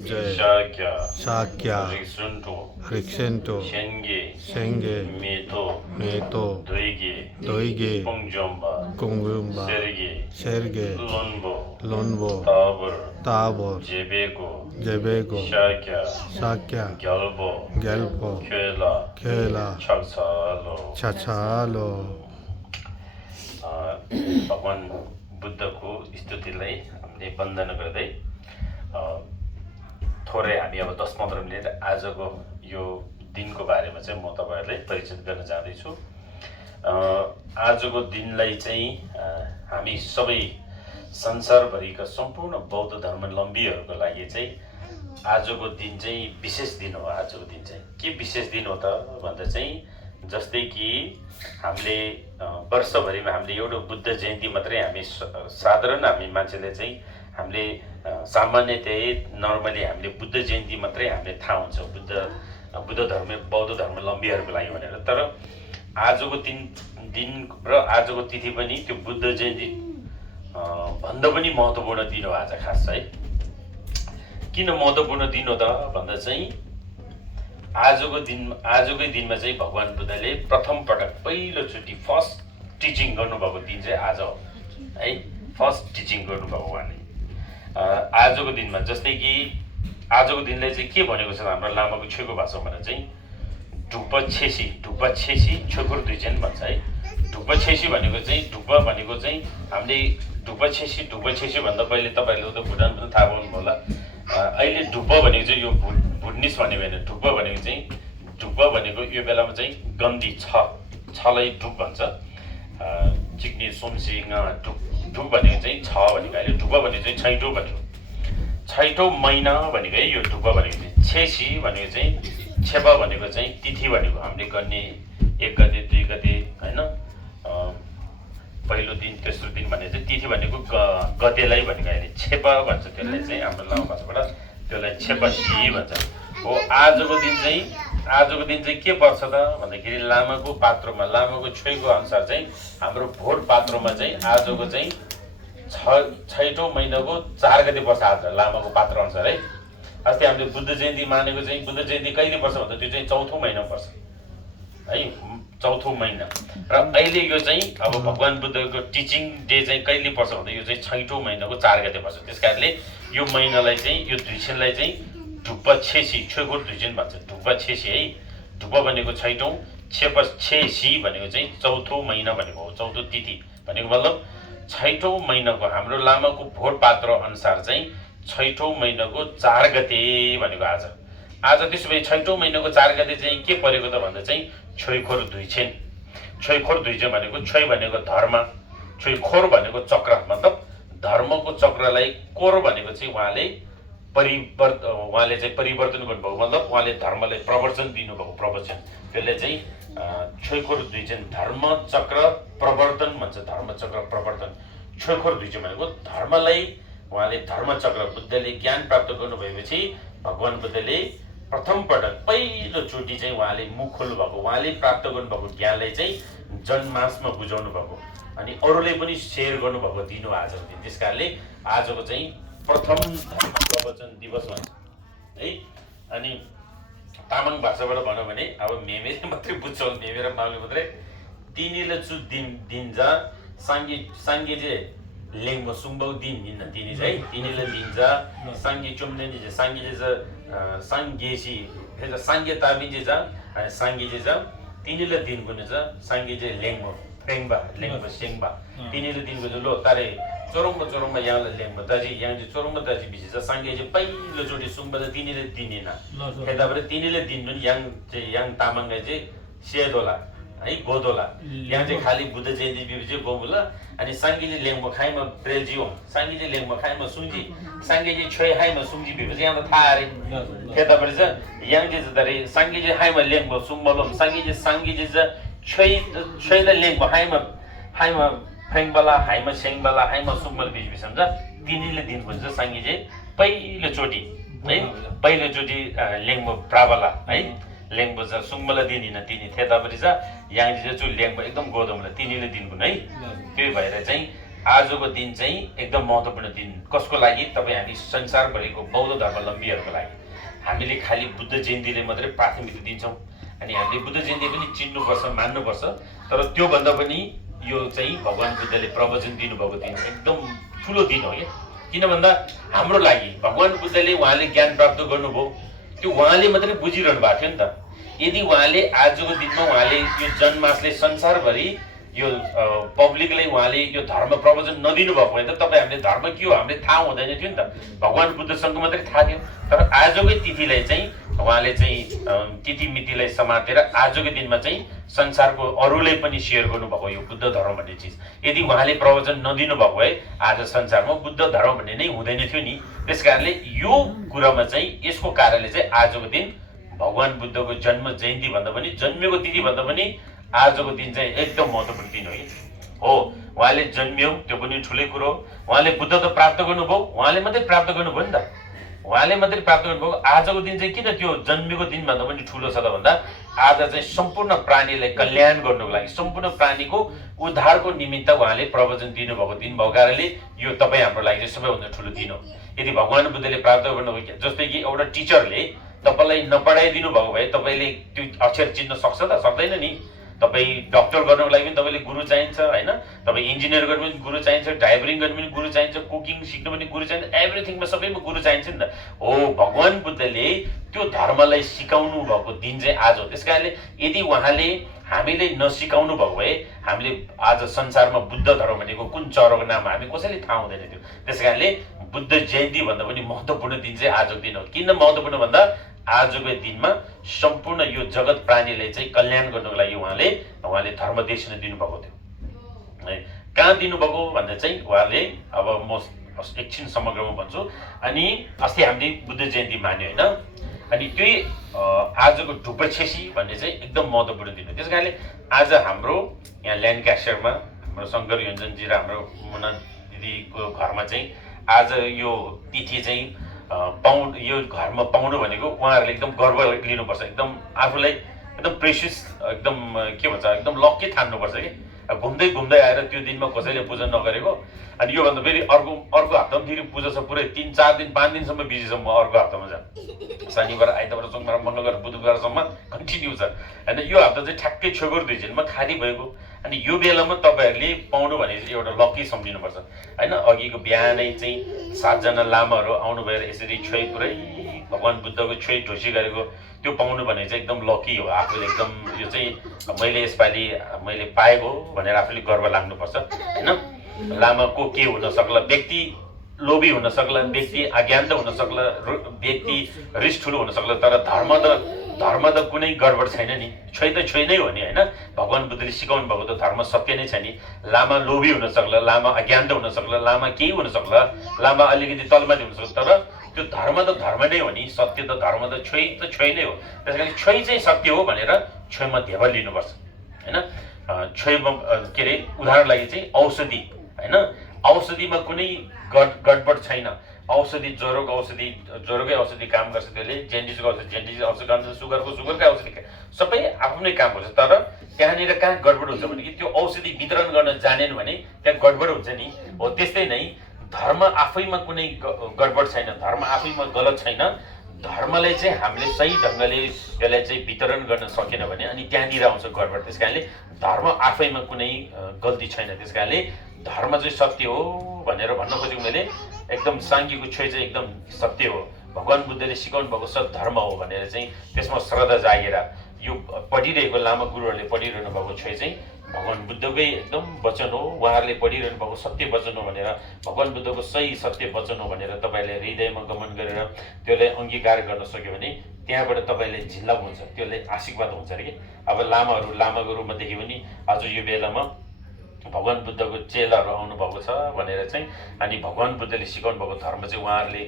जय शाक्य रिक्सेंटो शेंगे मेतो दोइगे कुंगुम्बा शेरगे लोनबो ताबर जेबेगो शाक्य गेल्पो खेला छछालो। भगवान बुद्धको स्तुतिलाई हामीले वन्दना गर्दै थोरै हामी अब 10-15 मिनेट आजको यो दिनको बारेमा चाहिँ म तपाईहरुलाई परिचित गर्न चाहदैछु। आजको दिनलाई चाहिँ हामी सबै संसारभरिका सम्पूर्ण बौद्ध धर्मावलम्बीहरुको लागि चाहिँ आजको दिन चाहिँ विशेष दिन हो। आजको दिन चाहिँ के विशेष दिन हो त भन्दा चाहिँ जस्तै कि हामीले वर्षभरिमा हामीले एउटा बुद्ध जयन्ती मात्रै हामी साधारण हामी मान्छेले चाहिँ हामीले सामान्यतया नर्मली हामीले बुद्ध जयन्ती मात्रै हामीले थाहा हुन्छ बुद्ध धर्म बौद्ध धर्मावलम्बीहरुको लागि भनेर। तर आजको दिन र आजको तिथि पनि त्यो बुद्ध जयन्ती भन्दा पनि महत्त्वपूर्ण दिन हो आज खास है। किन महत्त्वपूर्ण दिन हो त भन्दा चाहिँ आजकै दिनमा चाहिँ भगवान बुद्धले प्रथम पटक पहिलोचोटि फर्स्ट टिचिङ गर्नुभएको दिन चाहिँ आज हो है। फर्स्ट टिचिङ गर्नुभएको उहाँले आजको दिनमा। जस्तै कि आजको दिनलाई चाहिँ के भनेको छ हाम्रो लामाको छेको भाषामा चाहिँ ढुप्पा छेसी छोकुर दुईजेन भन्छ है। ढुप्पा छेसी भनेको चाहिँ ढुप्पा भनेको चाहिँ हामीले ढुप्पा छेसी भन्दा पहिले तपाईहरुले त भुटान पनि थाहा पाउनु होला। अहिले ढुप्पा भनेको चाहिँ यो भुटनिस भनेको हैन। ढुप्पा भनेको चाहिँ ढुप्पा भनेको यो बेलामा चाहिँ गन्धी छलाई ढुप भन्छ। चिक्ने सोमसिङ ढुप भनेको चाहिँ छ भनेको। अहिले ढुप्पा भनेको चाहिँ छैटौं भनेको। छैटौं महिना भनेको है यो ढुप्पा भनेको चाहिँ। छेसी भनेको चाहिँ छेपा भनेको चाहिँ तिथि भनेको हामीले गर्ने 1 गते 2 गते हैन। पहिलो दिन तेस्रो दिन भने चाहिँ तिथि भनेको गतेलाई भनेको। अहिले छेपा भन्छ त्यसलाई चाहिँ हाम्रो लामा भाषाबाट त्यसलाई छेपासी भन्छ हो। आजको दिन चाहिँ के पर्छ त भन्दाखेरि लामाको पात्रोमा लामाको छोइको अनुसार चाहिँ हाम्रो भोट पात्रोमा चाहिँ आजको चाहिँ छैटौं महिनाको 4 गते पर्छ आज लामाको पात्र अनुसार है। अस्ति हामीले बुद्ध जयन्ती मानेको चाहिँ बुद्ध जयन्ती कहिले पर्छ भन्दा त्यो चाहिँ चौथो महिनामा पर्छ है। चौथो महिना र अहिले यो चाहिँ अब भगवान बुद्धको टिचिङ डे चाहिँ कहिले पर्छ भन्दा यो चाहिँ छैटौं महिनाको 4 गते पर्छ। त्यसकारणले यो महिनालाई चाहिँ यो दुईछेनलाई चाहिँ ढुप्पा छेसी छोकुर दुईछेन भन्छ। ढुप्पा छेसी है। ढुप्पा भनेको छैटौं, छेपा छेसी भनेको चाहिँ चौथो महिना भनेको हो। चौथो तिथि भनेको मतलब छैटौं महिनाको हाम्रो लामाको भोट पात्र अनुसार चाहिँ छैटौं महिनाको 4 गते भनेको आज। त्यसो भए छैटौं महिनाको 4 गते चाहिँ के परेको त भन्दा चाहिँ छोइखोर दुईछेन। छोइखोर दुईछेन भनेको छोइ भनेको धर्म, छोइखोर भनेको चक्र मतलब धर्मको चक्रलाई कोर भनेको चाहिँ उहाँले चाहिँ परिवर्तन गर्नुभएको मतलब उहाँले धर्मलाई प्रवर्चन दिनुभएको प्रवचन। त्यसले चाहिँ छोइखोर दुईछेन धर्म चक्र प्रवर्तन भन्छ। धर्म चक्र प्रवर्तन छोइखोर दुईछेन भनेको धर्मलाई उहाँले धर्म चक्र बुद्धले ज्ञान प्राप्त गर्नुभएपछि भगवान बुद्धले प्रथम पटक पहिलोचोटि चाहिँ उहाँले मुख खोल्नु भएको। उहाँले प्राप्त गर्नुभएको ज्ञानलाई चाहिँ जनमासमा बुझाउनु भएको अनि अरूलाई पनि शेयर गर्नुभएको दिन हो आजको दिन। त्यसकारणले आजको चाहिँ प्रथम प्रवचन दिवस भन्छ है। अनि तामाङ भाषाबाट भनौँ भने अब मेमेले मात्रै बुझ्छ मेमे र मामे मात्रै तिनीले चु दिन जा सांगे चाहिँ लेङ्गो सुम्बौ दिन तिनी चाहिँ तिनीले दिन्छ सांगे चुम्ने नि सांगे चाहिँ सांगेसी फेरि सांगे ताबिजे जा अनि सांगे चाहिँ तिनीले दिन गुने छ। सांगे चाहिँ लेङ्गो लेङ्गो सेङ्बा तिनीले दिनको लो तारे चोरङमा यहाँलाई लेङ्गो दाजी यहाँ चाहिँ चोरङमा दाजी बिचे छ। सांगे चाहिँ पहिलोचोटि सुम्बा चाहिँ तिनीले दिनेन यताबाट तिनीले दिनु याङ चाहिँ याङ तामाङलाई चाहिँ सेदोला है गोदोला। यहाँ चाहिँ खालि बुद्ध जयन्ती बिपछि गोमुला अनि सांगेजी लेङ्गो खाइमा प्रेलजी हो। सांगेजी लेङ्गो खाइमा सुङ्जी सांगेजी छोइ हाइमा सुङ्जी बिपछि यहाँ त थाहा अरे त्यताबाट चाहिँ याङ चाहिँ सांगेजी हाइमा लेङ्गो सुम्बलोम सांगेजी चाहिँ छोइलाई लेङ्गो हाइमा फ्याङबला हाइमा सेङबला हाइमा सुम्बल बिच हुन्छ। तिनीले दिन भन्छ सांगे चाहिँ पहिलोचोटि है पहिलोचोटि लेङ्गो प्राबला है लेङ्गो छ सुङ्बला दिनिन तिनी थेतापरि छ याङ चाहिँ चु लेङ्गो एकदम गोदमला तिनीले दिनको है। त्यही भएर चाहिँ आजको दिन चाहिँ एकदम महत्त्वपूर्ण दिन कसको लागि? तपाईँ हामी संसारभरिको बौद्ध धर्मावलम्बीहरूको लागि। हामीले खालि बुद्ध जयन्तीले मात्रै प्राथमिकता दिन्छौँ अनि हामीले बुद्ध जयन्ती पनि चिन्नुपर्छ, मान्नुपर्छ। तर त्योभन्दा पनि यो चाहिँ भगवान् बुद्धले प्रवचन दिनुभएको दिन एकदम ठुलो दिन हो क्या। किन भन्दा हाम्रो लागि भगवान् बुद्धले उहाँले ज्ञान प्राप्त गर्नुभयो, त्यो उहाँले मात्रै बुझिरहनु भएको थियो नि त। यदि उहाँले आजको दिनमा उहाँले यो जन्मासले संसारभरि यो पब्लिकलाई उहाँले यो धर्म प्रवचन नदिनु भएको भए त तपाईँ हामीले धर्म के हो हामीले थाहा हुँदैन थियो नि त। भगवान् बुद्धसँग मात्रै थाहा थियो। तर आजकै तिथिलाई चाहिँ उहाँले चाहिँ तिथि मितिलाई समातेर आजको दिनमा चाहिँ संसारको अरूलाई पनि सेयर गर्नुभएको यो बुद्ध धर्म भन्ने चिज। यदि उहाँले प्रवचन नदिनु भएको भए आज संसारमा बुद्ध धर्म भन्ने नै हुँदैन थियो नि। त्यस कारणले यो कुरामा चाहिँ यसको कारणले चाहिँ आजको दिन भगवान् बुद्धको जन्म जयन्ती भन्दा पनि जन्मेको तिथि भन्दा पनि आजको दिन चाहिँ एकदम महत्त्वपूर्ण दिन हो। उहाँले जन्मियो त्यो पनि ठुलै कुरो हो। उहाँले बुद्ध त प्राप्त गर्नुभयो, उहाँले मात्रै प्राप्त गर्नुभयो नि त। उहाँले मात्रै प्राप्त गर्नुभयो। आजको दिन चाहिँ किन त्यो जन्मेको दिनभन्दा पनि ठुलो छ त भन्दा आज चाहिँ सम्पूर्ण प्राणीलाई कल्याण गर्नुको लागि, सम्पूर्ण प्राणीको उद्धारको निमित्त उहाँले प्रवचन दिनुभएको दिन भएको कारणले यो तपाईँ हाम्रो लागि चाहिँ सबैभन्दा ठुलो दिन हो। यदि भगवान् बुद्धले प्राप्त गर्नुभयो, जस्तै कि एउटा टिचरले तपाईँलाई नपढाइदिनु भएको भए तपाईँले त्यो अक्षर चिन्न सक्छ त? सक्दैन नि। तपाईँ डक्टर गर्नको लागि पनि तपाईँले गुरु चाहिन्छ होइन, तपाईँ इन्जिनियर गर्नु पनि गुरु चाहिन्छ, ड्राइभरिङ गर्नु पनि गुरु चाहिन्छ, कुकिङ सिक्नु पनि गुरु चाहिन्छ, एभ्रिथिङमा सबैमा गुरु चाहिन्छ नि त। हो, भगवान् बुद्धले त्यो धर्मलाई सिकाउनु भएको दिन चाहिँ आज हो। त्यस कारणले यदि उहाँले हामीले नसिकाउनु भएको भए हामीले आज संसारमा बुद्ध धर्म भनेको कुन चरोको नाम हामी कसैले थाहा हुँदैन थियो। त्यस कारणले बुद्ध जयन्ती भन्दा पनि महत्त्वपूर्ण दिन चाहिँ आजको दिन हो। किन महत्त्वपूर्ण भन्दा आजको दिनमा सम्पूर्ण यो जगत प्राणीलाई चाहिँ कल्याण गर्नको लागि उहाँले धर्मदेशन दिनुभएको थियो है। कहाँ दिनुभएको भन्दा चाहिँ उहाँले अब म एकछिन समग्रमा भन्छु। अनि अस्ति हामीले बुद्ध जयन्ती मान्यो होइन, अनि त्यही आजको ढुप्पछेसी भन्ने चाहिँ एकदम महत्त्वपूर्ण दिन हो। त्यस कारणले आज हाम्रो यहाँ ल्यान्डकास्टरमा हाम्रो शङ्कर योन्जनजी र हाम्रो मुना दिदीको घरमा चाहिँ आज यो तिथि चाहिँ यो घरमा पाउनु भनेको उहाँहरूले एकदम गर्व लिनुपर्छ। एकदम आफूलाई एकदम प्रेसियस, एकदम के भन्छ, एकदम लक्की ठान्नुपर्छ कि घुम्दै घुम्दै आएर त्यो दिनमा कसैले पूजा नगरेको। अनि योभन्दा फेरि अर्को हप्तामा फेरि पूजा छ, पुरै 3-4 दिन 5 दिनसम्म बिजी छ। म अर्को हप्तामा जान्छु, शनिबार आइतबार सोमबार मङ्गलबार बुधबारसम्म कन्टिन्यू छ होइन। यो हप्ता चाहिँ ठ्याक्कै छोगोर 2 दिनमा खाली भएको। अनि यो बेलामा तपाईँहरूले पाउनु भने चाहिँ एउटा लक्की सम्झिनुपर्छ होइन। अघिको बिहानै चाहिँ 7 जना लामाहरू आउनु भएर यसरी छोइ पुरै भगवान् बुद्धको छोइ ढोसी गरेको त्यो पाउनु भने चाहिँ एकदम लक्की हो। आफूले एकदम यो चाहिँ मैले यसपालि मैले पाएको भनेर आफूले गर्व लाग्नुपर्छ होइन। लामा को के हुन सक्ला, व्यक्ति लोभी हुन सक्ला, व्यक्ति अज्ञान त हुन सक्ला, व्यक्ति रिस ठुलो हुन सक्ला, तर धर्म त कुनै गडबड छैन नि। छोइ त छोइ नै हो नि होइन। भगवान् बुद्धले सिकाउनु भएको त धर्म सत्य नै छ नि। लामा लोभी हुन सक्ला, लामा अज्ञान त हुन सक्ला, लामा केही हुन सक्ला, लामा अलिकति तलमाथि हुन सक्छ, तर त्यो धर्म त धर्म नै हो नि। सत्य त धर्म त छोइ नै हो। त्यस कारण छोइ चाहिँ सत्य हो भनेर छोइमा धेवा लिनुपर्छ होइन। छोइमा के अरे उदाहरण लागि चाहिँ औषधि होइन, औषधिमा कुनै गडबड छैन। औषधि ज्वरोकै औषधि काम गर्छ, त्यसले जेन्डिसको औषधि काम गर्छ, सुगरकै औषधि सबै आफ्नै काम गर्छ। तर त्यहाँनिर कहाँ गडबड हुन्छ भने कि त्यो औषधि वितरण गर्न जानेन भने त्यहाँ गडबड हुन्छ नि। हो त्यस्तै नै धर्म आफैमा कुनै गडबड छैन, धर्म आफैमा गलत छैन। धर्मलाई चाहिँ हामीले सही ढङ्गले यसलाई चाहिँ वितरण गर्न सकेन भने अनि त्यहाँनिर आउँछ गडबड। त्यस कारणले धर्म आफैमा कुनै गल्ती छैन। त्यस कारणले धर्म चाहिँ सत्य हो भनेर भन्न खोजेको मैले एकदम साङ्गीको छोइ चाहिँ एकदम सत्य हो, भगवान् बुद्धले सिकाउनु भएको सद्धर्म हो भनेर चाहिँ त्यसमा श्रद्धा जागेर यो पढिरहेको लामा गुरुहरूले पढिरहनु भएको छोइ चाहिँ भगवान् बुद्धकै एकदम वचन हो, उहाँहरूले पढिरहनु भएको सत्य वचन हो भनेर, भगवान् बुद्धको सही सत्य वचन हो भनेर तपाईँले हृदयमा गमन गरेर त्यसलाई अङ्गीकार गर्न सक्यो भने त्यहाँबाट तपाईँले झिल्लाप हुन्छ, त्यसले आशीर्वाद हुन्छ अरे कि। अब लामाको रूपमा देख्यो भने आज यो बेलामा भगवान् बुद्धको चेलाहरू आउनुभएको छ भनेर चाहिँ अनि भगवान् बुद्धले सिकाउनु भएको धर्म चाहिँ उहाँहरूले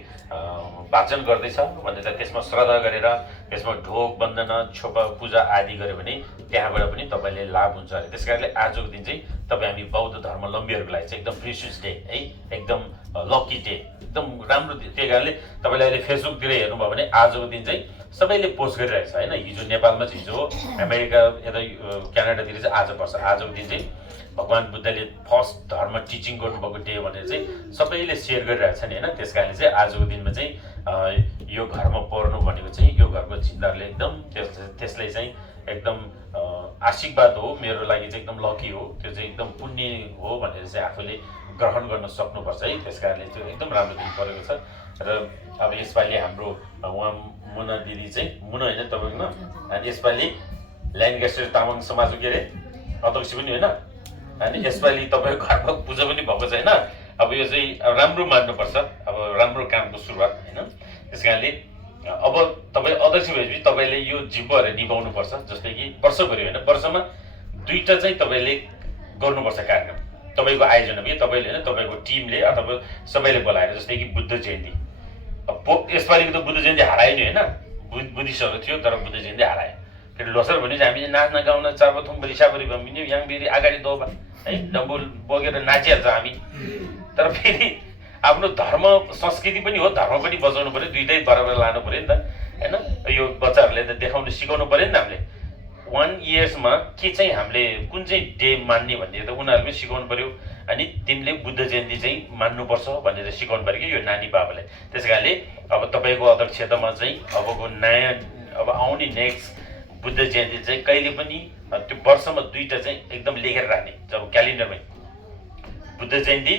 वाचन गर्दैछ भनेर त्यसमा श्रद्धा गरेर त्यसमा ढोक वन्दना छोपा पूजा आदि गर्यो भने त्यहाँबाट पनि तपाईँले लाभ हुन्छ अरे। त्यस कारणले आजको दिन चाहिँ तपाईँ हामी बौद्ध धर्मावलम्बीहरूको लागि चाहिँ एकदम प्रिसियस डे है, एकदम लकी डे, एकदम राम्रो। त्यही कारणले तपाईँले अहिले फेसबुकतिर हेर्नुभयो भने आजको दिन चाहिँ सबैले पोस्ट गरिरहेको छ होइन। हिजो नेपालमा चाहिँ हिजो अमेरिका यता क्यानाडातिर चाहिँ आज पर्छ, आजको दिन चाहिँ भगवान बुद्धले फर्स्ट धर्म टिचिङ गर्नुभएको डे भनेर चाहिँ सबैले सेयर गरिरहेको छ नि होइन। त्यस कारणले चाहिँ आजको दिनमा चाहिँ यो घरमा पर्नु भनेको चाहिँ यो घरको चिन्ताहरूले एकदम त्यसलाई चाहिँ एकदम आशीर्वाद हो, मेरो लागि चाहिँ एकदम लकी हो, त्यो चाहिँ एकदम पुण्य हो भनेर चाहिँ आफूले ग्रहण गर्न सक्नुपर्छ है। त्यस कारणले त्यो एकदम राम्रो दिन परेको छ। र अब यसपालि हाम्रो उहाँ मुना दिदी चाहिँ मुना होइन तपाईँको, अनि यसपालि ल्यान्डगेस्टर तामाङ समाजको के अरे अध्यक्ष पनि होइन, अनि यसपालि तपाईँको घरमा पूजा पनि भएको छैन। अब यो चाहिँ राम्रो मान्नुपर्छ, अब राम्रो कामको सुरुवात होइन। त्यस कारणले अब तपाईँ अध्यक्ष भएपछि तपाईँले यो जिम्मेवारी निभाउनुपर्छ। जस्तै कि वर्षभरि होइन, वर्षमा 2टा चाहिँ तपाईँले गर्नुपर्छ कार्यक्रम तपाईँको आयोजना कि तपाईँले होइन, तपाईँको टिमले अथवा सबैले बोलाएर। जस्तै कि बुद्ध जयन्ती, अब यसपालिको त बुद्ध जयन्ती हरायो नि होइन, बुद्धिस्टहरू थियो तर बुद्ध जयन्ती हरायो। फेरि लोसर भने चाहिँ हामीले नाच्न गाउन चारबथुङ रिसाबरी भमिन्यो याङबेरी अगाडि दोबा है डम्बुल बोकेर नाचिहाल्छ हामी। तर फेरि आफ्नो धर्म संस्कृति पनि हो, धर्म पनि बचाउनु पऱ्यो, दुइटै बराबर लानु पऱ्यो नि त होइन। यो बच्चाहरूलाई त देखाउनु सिकाउनु पऱ्यो नि त हामीले। 1 इयर्समा के चाहिँ हामीले कुन चाहिँ डे मान्ने भन्ने त उनीहरूले पनि सिकाउनु पऱ्यो। अनि तिमीले बुद्ध जयन्ती चाहिँ मान्नुपर्छ भनेर सिकाउनु पऱ्यो कि यो नानी बाबालाई। त्यस कारणले अब तपाईँको अध्यक्षतामा चाहिँ अबको नयाँ अब आउने नेक्स्ट बुद्ध जयन्ती चाहिँ कहिले पनि त्यो वर्षमा 2टा चाहिँ एकदम लेखेर राख्ने। जब क्यालेन्डरमै बुद्ध जयन्ती,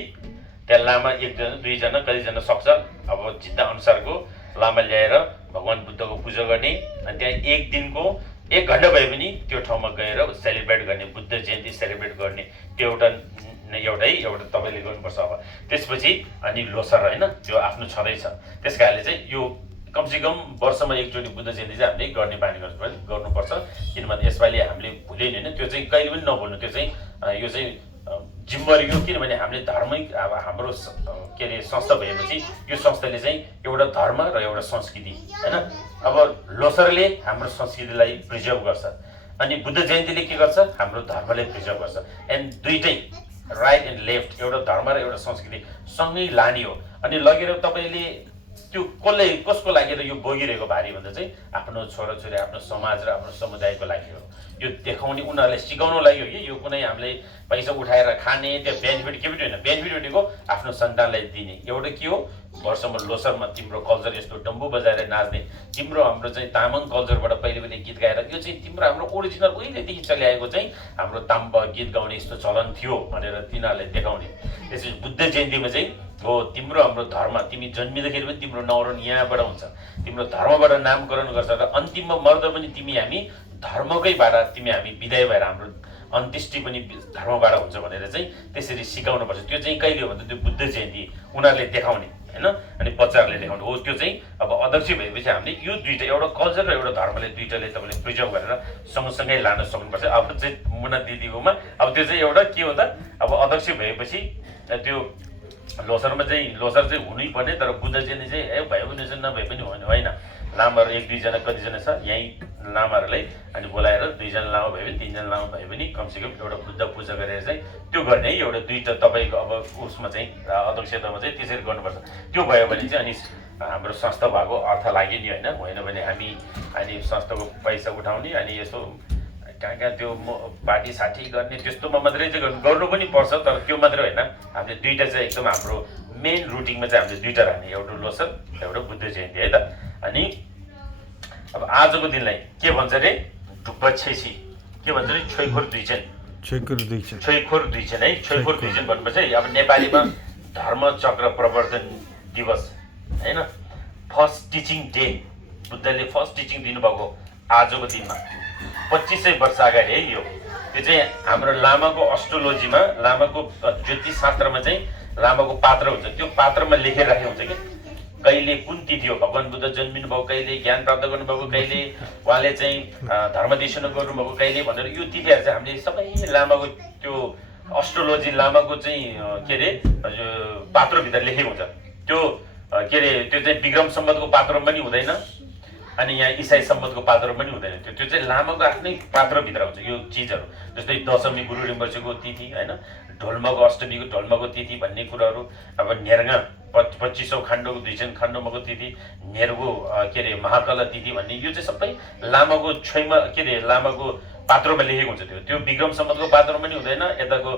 त्यहाँ लामा 1जना 2जना कतिजना सक्छ अब जिद्दा अनुसारको लामा ल्याएर भगवान् बुद्धको पूजा गर्ने, अनि त्यहाँ 1 दिनको 1 घन्टा भए पनि त्यो ठाउँमा गएर सेलिब्रेट गर्ने, बुद्ध जयन्ती सेलिब्रेट गर्ने। त्यो एउटा तपाईँले गर्नुपर्छ। अब त्यसपछि अनि लोसर होइन, त्यो आफ्नो छँदैछ। त्यस कारणले चाहिँ यो कमसेकम वर्षमा एकचोटि बुद्ध जयन्ती चाहिँ हामीले गर्ने बानी गर्नुपर्छ। किनभने यसपालि हामीले भुल्यो नि होइन, त्यो चाहिँ कहिले पनि नभुल्नु। त्यो चाहिँ यो चाहिँ जिम्मेवारी हो, किनभने हामीले धार्मिक अब हाम्रो के अरे संस्था भएपछि यो संस्थाले चाहिँ एउटा धर्म र एउटा संस्कृति होइन। अब लोसरले हाम्रो संस्कृतिलाई प्रिजर्भ गर्छ, अनि बुद्ध जयन्तीले के गर्छ, हाम्रो धर्मलाई प्रिजर्भ गर्छ। एन्ड दुइटै राइट एन्ड लेफ्ट, एउटा धर्म र एउटा संस्कृति सँगै लाने हो। अनि लगेर तपाईँले त्यो कसको लागि यो बोकिरहेको भारी भन्दा चाहिँ आफ्नो छोराछोरी, आफ्नो समाज र आफ्नो समुदायको लागि हो। यो देखाउने, उनीहरूलाई सिकाउनु लागि हो कि यो कुनै हामीले पैसा उठाएर खाने त्यो बेनिफिट के पनि होइन। बेनिफिट भनेको आफ्नो सन्तानलाई दिने। एउटा के हो, वर्षमा लोसरमा तिम्रो कल्चर यस्तो डम्बु बजाएर नाच्ने, तिम्रो हाम्रो चाहिँ तामाङ कल्चरबाट पहिले पनि गीत गाएर, यो चाहिँ तिम्रो हाम्रो ओरिजिनल उहिलेदेखि चलिआएको चाहिँ हाम्रो ताम्बा गीत गाउने यस्तो चलन थियो भनेर तिनीहरूलाई देखाउने। त्यसपछि बुद्ध जयन्तीमा चाहिँ हो तिम्रो हाम्रो धर्म, तिमी जन्मिँदाखेरि पनि तिम्रो न्वारन यहाँबाट हुन्छ, तिम्रो धर्मबाट नामकरण गर्छ र अन्तिममा मर्दा पनि तिमी हामी धर्मकैबाट तिमी हामी विदाय भएर हाम्रो अन्त्येष्टि पनि धर्मबाट हुन्छ भनेर चाहिँ त्यसरी सिकाउनुपर्छ। त्यो चाहिँ कहिले हो भन्दा त्यो बुद्ध जयन्ती उनीहरूले देखाउने होइन, अनि बच्चाहरूले देखाउने हो। त्यो चाहिँ अब अध्यक्ष भएपछि हामीले यो 2टा, एउटा कल्चर र एउटा धर्मले 2टाले तपाईँले प्रिजर्भ गरेर सँगसँगै लान सक्नुपर्छ। अब चाहिँ मुना दिदीकोमा अब त्यो चाहिँ एउटा के हो त, अब अध्यक्ष भएपछि त्यो लोसरमा चाहिँ लोसर चाहिँ हुनै पर्ने, तर बुद्ध जयन्ती चाहिँ भए पनि नभए पनि होइन। लामाहरू 1-2जना कतिजना छ यहीँ लामाहरूलाई अनि बोलाएर 2जना लामा भए पनि 3जना लामा भए पनि कमसेकम एउटा बुद्ध पूजा गरेर चाहिँ त्यो गर्ने है। एउटा 2टा तपाईँको अब उसमा चाहिँ अध्यक्षतामा चाहिँ त्यसरी गर्नुपर्छ। त्यो भयो भने चाहिँ अनि हाम्रो संस्था भएको अर्थ लाग्यो नि होइन भने हामी अनि संस्थाको पैसा उठाउने अनि यसो कहाँ त्यो पार्टी साथी गर्ने त्यस्तोमा मात्रै चाहिँ गर्नु पनि पर्छ। तर त्यो मात्रै होइन, हामीले 2टा चाहिँ एकदम हाम्रो मेन रुटिनमा चाहिँ हामीले 2टा राख्ने, एउटा लोसर एउटा बुद्ध जयन्ती है त। अनि अब आजको दिनलाई के भन्छ अरे ढुक्पा छैसी, के भन्छ अरे छोइखोर दुईचन है। छोइखोर दुईचन भन्नुपर्छ है। अब नेपालीमा धर्म चक्र प्रवर्तन दिवस होइन, फर्स्ट टिचिङ डे, बुद्धले फर्स्ट टिचिङ दिनुभएको आजको दिनमा 2500 वर्ष अगाडि है यो। त्यो चाहिँ हाम्रो लामाको एस्ट्रोलोजीमा, लामाको ज्योतिष शास्त्रमा चाहिँ लामाको पात्र हुन्छ, त्यो पात्रमा लेखेर राखेको हुन्छ कि कहिले कुन तिथि हो भगवान् बुद्ध जन्मिनु भएको, कहिले ज्ञान प्राप्त गर्नुभएको, कहिले उहाँले चाहिँ धर्मदेशन गर्नुभएको, कहिले भनेर यो तिथिहरू चाहिँ हामीले सबै लामाको त्यो एस्ट्रोलोजी लामाको चाहिँ के अरे पात्रभित्र लेखेको हुन्छ। त्यो के अरे त्यो चाहिँ विक्रम सम्वतको पात्रमा पनि हुँदैन अनि यहाँ इसाई सम्वतको पात्रमा पनि हुँदैन। त्यो चाहिँ लामाको आफ्नै पात्रभित्र हुन्छ यो चिजहरू। जस्तै दशमी गुरु रिम्पोछेको तिथि होइन, ढोल्माको अष्टमीको ढोल्माको तिथि भन्ने कुराहरू, अब नेर्गा 2500 खण्डको 200 खण्डमाको तिथि, नेर्गो के अरे महाकला तिथि भन्ने, यो चाहिँ सबै लामाको छोइमा के अरे लामाको पात्रोमा लेखेको हुन्छ त्यो विक्रम सम्वतको पात्रो पनि हुँदैन, यताको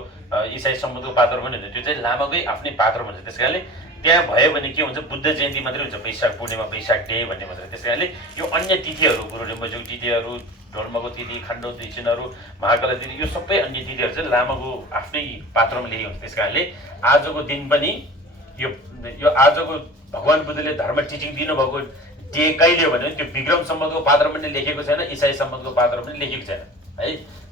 इसाई सम्वतको पात्रो पनि हुँदैन, त्यो चाहिँ लामाकै आफ्नै पात्रो हुन्छ। त्यस कारणले त्यहाँ भयो भने के हुन्छ, बुद्ध जयन्ती मात्रै हुन्छ, वैशाख पूर्णिमा, वैशाख डे भन्ने मात्रै। त्यस कारणले यो अन्य तिथिहरू, गुरु रिम्पोछेको तिथिहरू, ढोल्माको तिथि, खान्डो दुईचिनहरू, महाकाला तिथि, यो सबै अन्य तिथिहरू चाहिँ लामाको आफ्नै पात्रमा लेखेको हुन्छ। त्यस कारणले आजको दिन पनि यो आजको भगवान बुद्धले धर्म टिचिङ दिनुभएको डे कहिले हो भने त्यो विक्रम सम्वतको पात्र पनि लेखेको छैन, इसाई सम्वतको पात्र पनि लेखेको छैन है,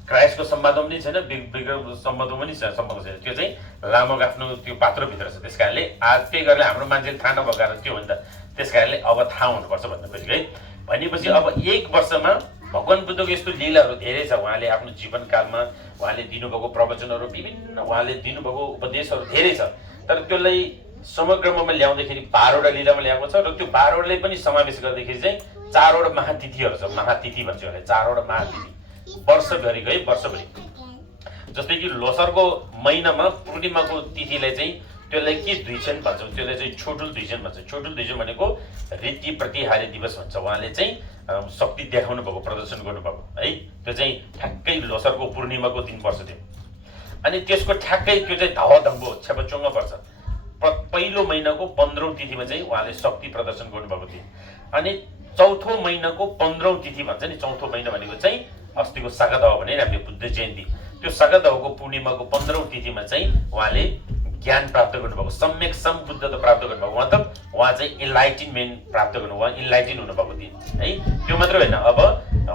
क्राइस्टको सम्वादमा पनि छैन, विक्रम सम्वादमा पनि सम्बन्ध छैन, त्यो चाहिँ लामोको आफ्नो त्यो पात्रभित्र छ। त्यस कारणले आज त्यही गरेर हाम्रो मान्छेले थाहा नभएको कारण के हो नि त, त्यस कारणले अब थाहा हुनुपर्छ भन्नु खोजेको है। भनेपछि अब 1 वर्षमा भगवान बुद्धको यस्तो लीलाहरू धेरै छ। उहाँले आफ्नो जीवनकालमा उहाँले दिनुभएको प्रवचनहरू, विभिन्न उहाँले दिनुभएको उपदेशहरू धेरै छ, तर त्यसलाई समग्रमा ल्याउँदाखेरि 12वटा लीलामा ल्याएको छ र त्यो 12वटालाई पनि समावेश गर्दाखेरि चाहिँ 4वटा महातिथिहरू छ। महातिथि भन्छ यसलाई, 4वटा महातिथि वर्षभरिको है, वर्षभरि। जस्तै कि लोसारको महिनामा पूर्णिमाको तिथिलाई चाहिँ त्यसलाई के द्विजन भन्छ, त्यसलाई चाहिँ छोटुल द्विजन भन्छ। छोटुल द्विजन भनेको रीति प्रतिहारी दिवस भन्छ। उहाँले चाहिँ शक्ति देखाउनु भएको, प्रदर्शन गर्नुभएको है, त्यो चाहिँ ठ्याक्कै लोसारको पूर्णिमाको दिन पर्छ त्यो। अनि त्यसको ठ्याक्कै त्यो चाहिँ धावाधम्बो छेपचुङ्ग पर्छ, पहिलो महिनाको 15औं तिथिमा चाहिँ उहाँले शक्ति प्रदर्शन गर्नुभएको थियो। अनि चौथो महिनाको 15औं तिथि भन्छ नि, चौथो महिना भनेको चाहिँ अस्तिको सागादावा भने हामीले बुद्ध जयन्ती, त्यो सागादावाको पूर्णिमाको 15औं तिथिमा चाहिँ उहाँले ज्ञान प्राप्त गर्नुभएको, सम्यक सम्बुद्धता प्राप्त गर्नुभएको, मतलब उहाँ चाहिँ इन्लाइटिनमेन्ट प्राप्त गर्नु, उहाँ इन्लाइटिन हुनुभएको दिन है। त्यो मात्र होइन, अब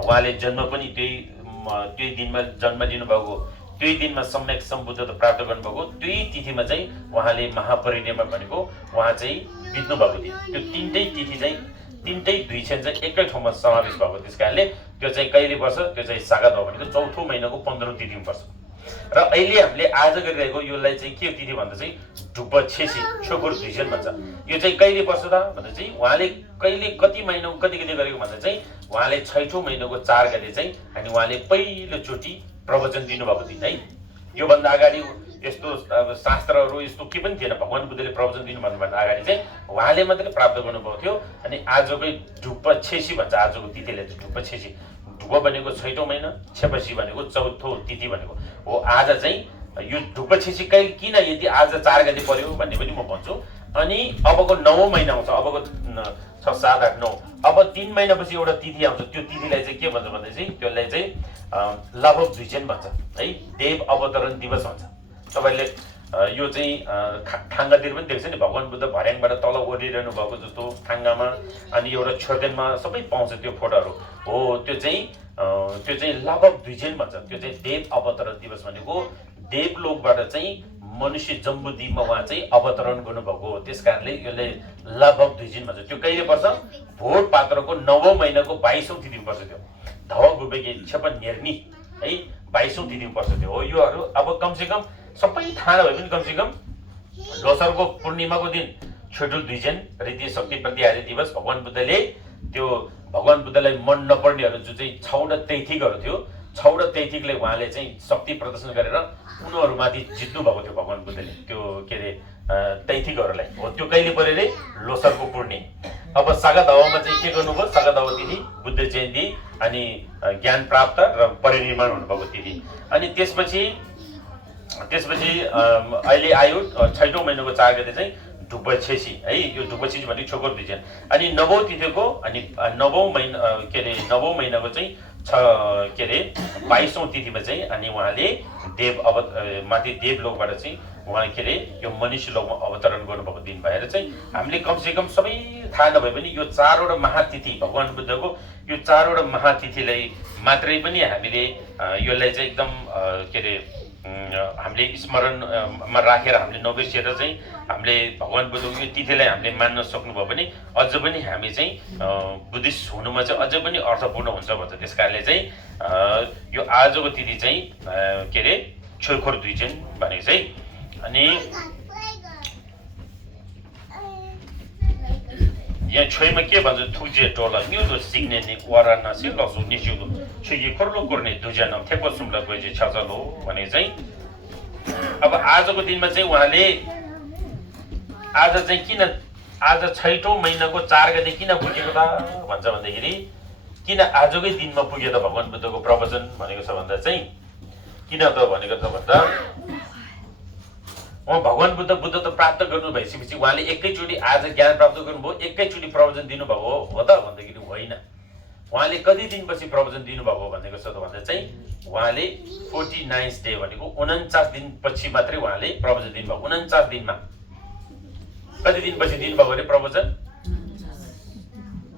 उहाँले जन्म पनि त्यही दिनमा जन्म लिनुभएको, त्यही दिनमा सम्यक सम्बुद्धता प्राप्त गर्नुभएको, त्यही तिथिमा चाहिँ उहाँले महापरिनिर्वाण भनेको उहाँ चाहिँ बित्नु भएको दिन। त्यो तिनटै तिथि चाहिँ, तिनटै द्विजन चाहिँ एकै ठाउँमा समावेश भएको। त्यस कारणले त्यो चाहिँ कहिले पर्छ, त्यो चाहिँ सागादावा भनेको चौथो महिनाको 15औं तिथिमा पर्छ। र अहिले हामीले आज गरिरहेको योलाई चाहिँ के तिथि भन्दा चाहिँ ढुब्बछेसी छोकोर द्विजन भन्छ। यो चाहिँ कहिले पर्छ त भन्दा चाहिँ उहाँले कहिले कति महिनाको कति गरेको भन्दा चाहिँ उहाँले 6औं महिनाको 4 गते चाहिँ, अनि उहाँले पहिलोचोटि प्रवचन दिनुभएको दिन है। योभन्दा अगाडि यस्तो शास्त्रहरू यस्तो के पनि थिएन, भगवान बुद्धले प्रवचन दिनु भन्नुभन्दा अगाडि चाहिँ उहाँले मात्रै प्राप्त गर्नुभएको थियो। अनि आजकै ढुब्बछेसी भन्छ, आजको तिथिले चाहिँ ढुब्बछेसी। ढुब्ब भनेको 6औं महिना, छेपसी भनेको 4थो तिथि भनेको हो। आज चाहिँ यो ढुब्बछेसी कहिले किन यदि आज 4 गते पर्यो भन्ने पनि म भन्छु। अनि अबको 9औं महिना आउँछ, अबको 6, 7, 8, 9, अब 3 महिनापछि एउटा तिथि आउँछ। त्यो तिथिलाई चाहिँ के भन्छ भन्दा चाहिँ त्यसलाई चाहिँ लाभव द्विजन भन्छ है, देव अवतरण दिवस भन्छ। तपाईँले यो चाहिँ थाङ्गातिर पनि देख्छ नि, भगवान बुद्ध भर्याङबाट तल ओरिरहनु भएको जस्तो थाङ्गामा, अनि एउटा छोर्तेनमा सबै पाउँछ त्यो फोटोहरू हो। त्यो चाहिँ लाभव द्विजन भन्छ। त्यो चाहिँ देव अवतरण दिवस भनेको देवलोकबाट चाहिँ मनुष्य जम्बुद्वीपमा उहाँ चाहिँ अवतरण गर्नुभएको हो। त्यस कारणले यसलाई लाभव द्विजन भन्छ। त्यो कहिले पर्छ, भोट पात्रको 9औं महिनाको 22औं तिथिमा पर्छ। त्यो धवा गुबेकी छेपन नेर्नी है, 22औं तिथिमा पर्छ त्यो हो। योहरू अब कमसेकम सबै थाहा नभए पनि कमसेकम लोसारको पूर्णिमाको दिन छोटुल द्विजन रीति शक्ति प्रतिहारी दिवस, भगवान बुद्धले त्यो भगवान बुद्धलाई मन नपर्नेहरू जो चाहिँ 6वटा तैथिकहरू थियो, 6वटा तैथिकले उहाँले चाहिँ शक्ति प्रदर्शन गरेर उनीहरूमाथि जित्नु भएको थियो भगवान बुद्धले, त्यो के अरे तैथिकहरूलाई हो। त्यो कहिले पर्यो अरे, लोसारको पूर्णिमा। अब सागादावामा चाहिँ के गर्नुभयो, सागादावा तिथि बुद्ध जयन्ती, अनि ज्ञान प्राप्त र परिनिर्वाण हुनुभएको तिथि। अनि त्यसपछि अहिले आयो 6औं महिनाको 4 गते चाहिँ ढुब्बछेसी है। यो ढुब्बछेसी भनेको छोकोर द्विजन। अनि 9औं तिथिको, अनि 9औं महिनाको चाहिँ 22औं तिथिमा चाहिँ अनि उहाँले माथि देवलोकबाट चाहिँ उहाँ के अरे यो मनुष्य लोकमा अवतरण गर्नुभएको दिन भएर चाहिँ हामीले कमसेकम सबै थाहा नभए पनि यो 4वटा महातिथि, भगवान बुद्धको यो 4वटा महातिथिलाई मात्रै पनि हामीले यसलाई चाहिँ एकदम के अरे हामीले स्मरणमा राखेर हामीले नबिर्सेर चाहिँ हामीले भगवान बुद्धको यो तिथिलाई हामीले मान्न सक्नुभयो भने अझ पनि हामी चाहिँ बुद्धिस्ट हुनुमा चाहिँ अझ पनि अर्थपूर्ण हुन्छ भन्छ। त्यस कारणले चाहिँ यो आजको तिथि चाहिँ के अरे छोइखोर द्विजन भनेको चाहिँ। अनि यहाँ छोइमा के भन्छ, थुजे टोला न्युदो सिग्ने नि वाराणसी लसु निस्युदो छुगी खोर्लो कोर्ने दुजना थेपो सुम्ला गएपछि छचलो भने चाहिँ। अब आजको दिनमा चाहिँ उहाँले आज चाहिँ किन, आज 6औं महिनाको 4 गते किन बुझेको त भन्छ भन्दाखेरि किन आजकै दिनमा पुगे त भगवान बुद्धको प्रवचन भनेको छ भन्दा चाहिँ किन त भनेको त भन्दा उहाँ भगवान बुद्ध त प्राप्त गर्नु भइसकेपछि उहाँले एकैचोटि आज ज्ञान प्राप्त गर्नुभयो एकैचोटि प्रवचन दिनुभएको हो त भन्दाखेरि होइन। उहाँले कति दिनपछि प्रवचन दिनुभएको भनेको छ त भन्दा चाहिँ उहाँले 49th डे भनेको 49 दिनपछि मात्रै उहाँले प्रवचन दिनुभयो। 49 दिनमा कति दिनपछि दिनुभयो भने प्रवचन?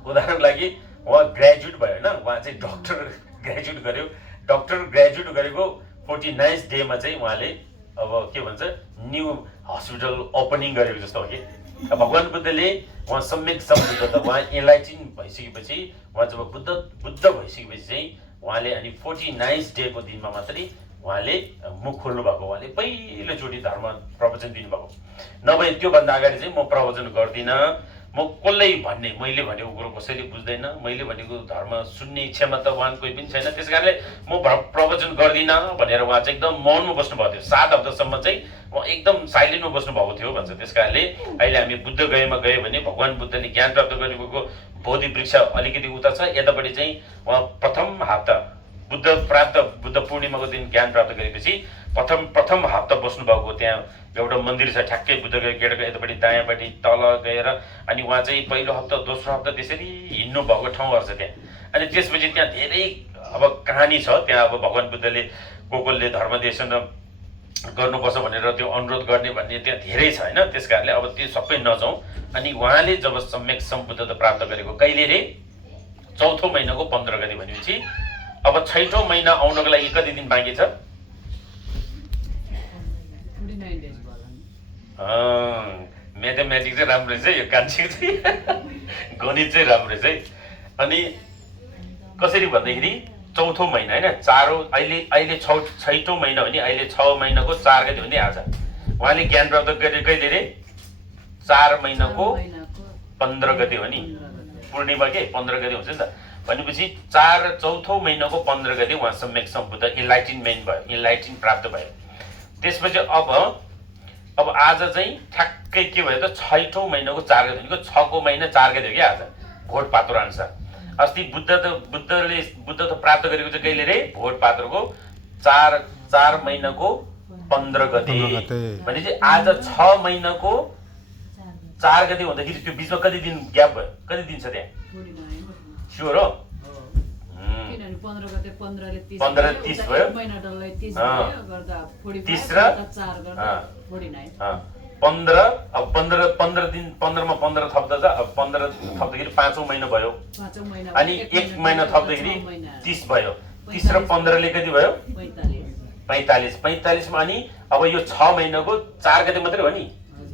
उदाहरण लागि उहाँ ग्रेजुएट भयो होइन, उहाँ चाहिँ डक्टर ग्रेजुएट गर्यो। डक्टर ग्रेजुएट गरेको 49th डेमा चाहिँ उहाँले अब के भन्छ न्यू हस्पिटल ओपनिङ गरेको जस्तो हो कि। भगवान बुद्धले उहाँ सम्यक सम्बुद्ध त उहाँ एनलाइटिन भइसकेपछि उहाँ जब बुद्ध भइसकेपछि चाहिँ उहाँले अनि 49th डेको दिनमा मात्रै उहाँले मुख खोल्नु भएको, उहाँले पहिलोचोटि धर्म प्रवचन दिनुभएको। नभए त्योभन्दा अगाडि चाहिँ म प्रवचन गर्दिनँ, म कसलाई भन्ने, मैले भनेको कुरो कसैले बुझ्दैन, मैले भनेको धर्म सुन्ने क्षमता उहाँ कोही पनि छैन, त्यस कारणले म प्रवचन गर्दिनँ भनेर उहाँ चाहिँ एकदम मौनमा बस्नुभएको थियो। 7 हप्तासम्म चाहिँ उहाँ एकदम साइलेन्टमा बस्नुभएको थियो भन्छ। त्यस कारणले अहिले हामी बुद्ध गएमा गयो भने भगवान बुद्धले ज्ञान प्राप्त गरेको बोधि वृक्ष अलिकति उता छ, यतापट्टि चाहिँ उहाँ प्रथम हप्ता बुद्ध पूर्णिमाको दिन ज्ञान प्राप्त गरेपछि प्रथम हप्ता बस्नुभएको। त्यहाँ एउटा मन्दिर छ ठ्याक्कै बुद्धको गेटको यतापट्टि दायाँपट्टि तल गएर, अनि उहाँ चाहिँ पहिलो हप्ता दोस्रो हप्ता त्यसरी हिँड्नु भएको ठाउँहरू छ त्यहाँ। अनि त्यसपछि त्यहाँ धेरै अब कहानी छ त्यहाँ। अब भगवान बुद्धले कोले धर्मदेशन गर्नुपर्छ भनेर त्यो अनुरोध गर्ने भन्ने त्यहाँ धेरै छ होइन। त्यस कारणले अब त्यो सबै नजाउँ। अनि उहाँले जब सम्यक सम्बुद्धता प्राप्त गरेको कहिले रे? 4औं महिनाको 15 गते भनेपछि अब 6औं महिना आउनको लागि कति दिन बाँकी छ? म्याथमेटिक्स चाहिँ राम्रो छ यो कान्छीको चाहिँ गणित चाहिँ राम्रो छ। अनि कसरी भन्दाखेरि 4औं महिना होइन, अहिले 6औं महिना हो नि, अहिले 6 महिनाको 4 गते हो नि आज। उहाँले ज्ञान प्राप्त गरे कहिले रे? 4 महिनाको 15 गते हो नि, पूर्णिमा के 15 गते हुन्छ नि त। भनेपछि 4औं महिनाको 15 गते उहाँ सम्यक सम्बुद्ध इन्लाइटिनमेन्ट भयो, इन्लाइटिन प्राप्त भयो। त्यसपछि अब आज चाहिँ ठ्याक्कै के भयो त 6औं महिनाको 4 गते भनेको 6को महिना 4 गते हो कि आज, भोट पात्रो अनुसार। अस्ति बुद्धले प्राप्त गरेको चाहिँ कहिले रे? भोट पात्रोको 4 महिनाको 15 गते। भनेपछि आज 6 महिनाको 4 गते हुँदाखेरि त्यो बिचमा कति दिन ग्याप भयो? कति दिन छ त्यहाँ? स्योर हो? 15 गते 15 ले 30 15 30 भयो, महिना डल्लै 30 भयो गर्दा 30 र 4 गर्दा 49। 15 अब 15 दिन 15 मा 15 थप्दा छ। अब 15 थप्दाखेरि 5औं महिना भयो। 5औं महिना अनि 1 महिना थप्दाखेरि 30 भयो। 30 र 15 ले कति भयो? 45। 45 मा अनि अब यो 6 महिनाको 4 गते मात्रै हो नि।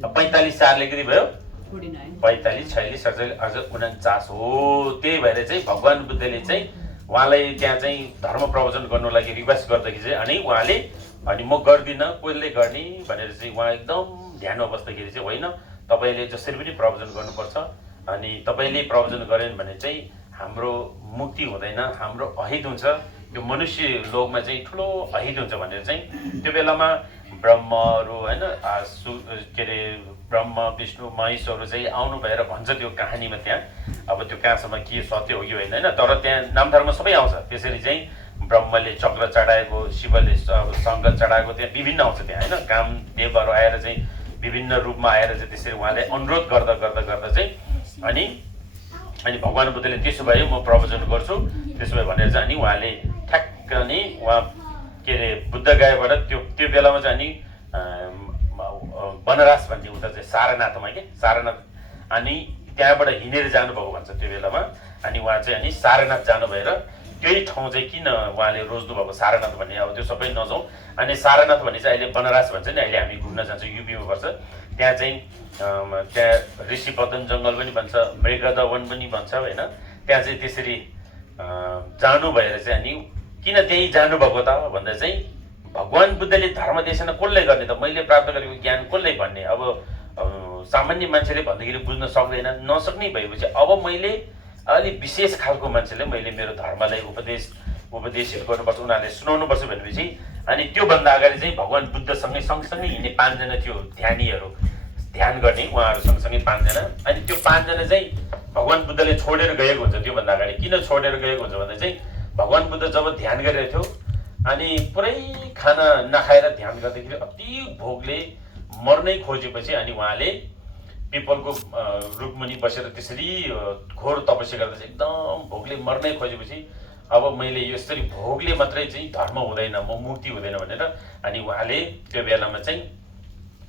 45 4 ले कति भयो? 45 46 47 अझ 49 हो। त्यही भएर चाहिँ भगवान बुद्धले चाहिँ उहाँलाई त्यहाँ चाहिँ धर्म प्रवचन गर्नु लागि रिक्वेस्ट गर्दाखेरि चाहिँ अनि उहाँले अनि म गर्दिनँ, कसले गर्ने भनेर चाहिँ उहाँ एकदम ध्यानमा बस्दाखेरि चाहिँ होइन, तपाईँले जसरी पनि प्रवचन गर्नुपर्छ। अनि तपाईँले प्रवचन गरेन भने चाहिँ हाम्रो मुक्ति हुँदैन, हाम्रो अहित हुन्छ, यो मनुष्य लोकमा चाहिँ ठुलो अहित हुन्छ भनेर चाहिँ त्यो बेलामा ब्रह्महरू होइन के अरे ब्रह्म विष्णु महेशहरू चाहिँ आउनु भएर भन्छ त्यो कहानीमा त्यहाँ। अब त्यो कहाँसम्म के सत्य हो कि होइन होइन, तर त्यहाँ नामधर्म सबै आउँछ। त्यसरी चाहिँ ब्रह्मले चक्र चढाएको, शिवले शङ्ख चढाएको, त्यहाँ विभिन्न आउँछ त्यहाँ होइन। कामदेवहरू आएर चाहिँ विभिन्न रूपमा आएर चाहिँ त्यसरी उहाँले अनुरोध गर्दा चाहिँ अनि भगवान बुद्धले त्यसो भए म प्रवचन गर्छु, त्यसो भए भनेर चाहिँ अनि उहाँले ठ्याक्क अनि उहाँ के अरे बुद्ध गएबाट त्यो बेलामा चाहिँ अनि बनरास भन्ने उता चाहिँ सारनाथमा के सारनाथ अनि त्यहाँबाट हिँडेर जानुभएको भन्छ त्यो बेलामा। अनि उहाँ चाहिँ अनि सारनाथ जानु भएर त्यही ठाउँ चाहिँ किन उहाँले रोज्नु भएको सारनाथ भन्ने, अब त्यो सबै नजाउँ। अनि सारनाथ भन्ने चाहिँ अहिले बनरास भन्छ नि, अहिले हामी घुम्न जान्छौँ युपीमा पर्छ। त्यहाँ चाहिँ त्यहाँ ऋषिपतन जङ्गल पनि भन्छ, मृगदवन पनि भन्छ होइन। त्यहाँ चाहिँ त्यसरी जानु भएर चाहिँ अनि किन त्यही जानुभएको त भन्दा चाहिँ भगवान बुद्धले धर्म देशना कसले गर्ने त, मैले प्राप्त गरेको ज्ञान कसले भन्ने। अब सामान्य मान्छेले भन्दाखेरि बुझ्न सक्दैन, नसक्ने भएपछि अब मैले अलि विशेष खालको मान्छेले मैले मेरो धर्मलाई उपदेशित गर्नुपर्छ, उनीहरूले सुनाउनुपर्छ भनेपछि अनि त्योभन्दा अगाडि चाहिँ भगवान बुद्धसँगै सँगसँगै हिँड्ने 5 जना थियो ध्यानीहरू, ध्यान गर्ने उहाँहरू सँगसँगै 5 जना। अनि त्यो 5 जना चाहिँ भगवान बुद्धले छोडेर गएको हुन्छ। त्योभन्दा अगाडि किन छोडेर गएको हुन्छ भन्दा चाहिँ भगवान बुद्ध जब ध्यान गरिरहेको थियो अनि पुरै खाना नखाएर ध्यान गर्दाखेरि अति भोकले मर्नै खोजेपछि अनि उहाँले पिपलको रुखमुनि बसेर त्यसरी घोर तपस्या गर्दा चाहिँ एकदम भोकले मर्नै खोजेपछि अब मैले यसरी भोगले मात्रै चाहिँ धर्म हुँदैन, म मुक्ति हुँदैन भनेर अनि उहाँले त्यो बेलामा चाहिँ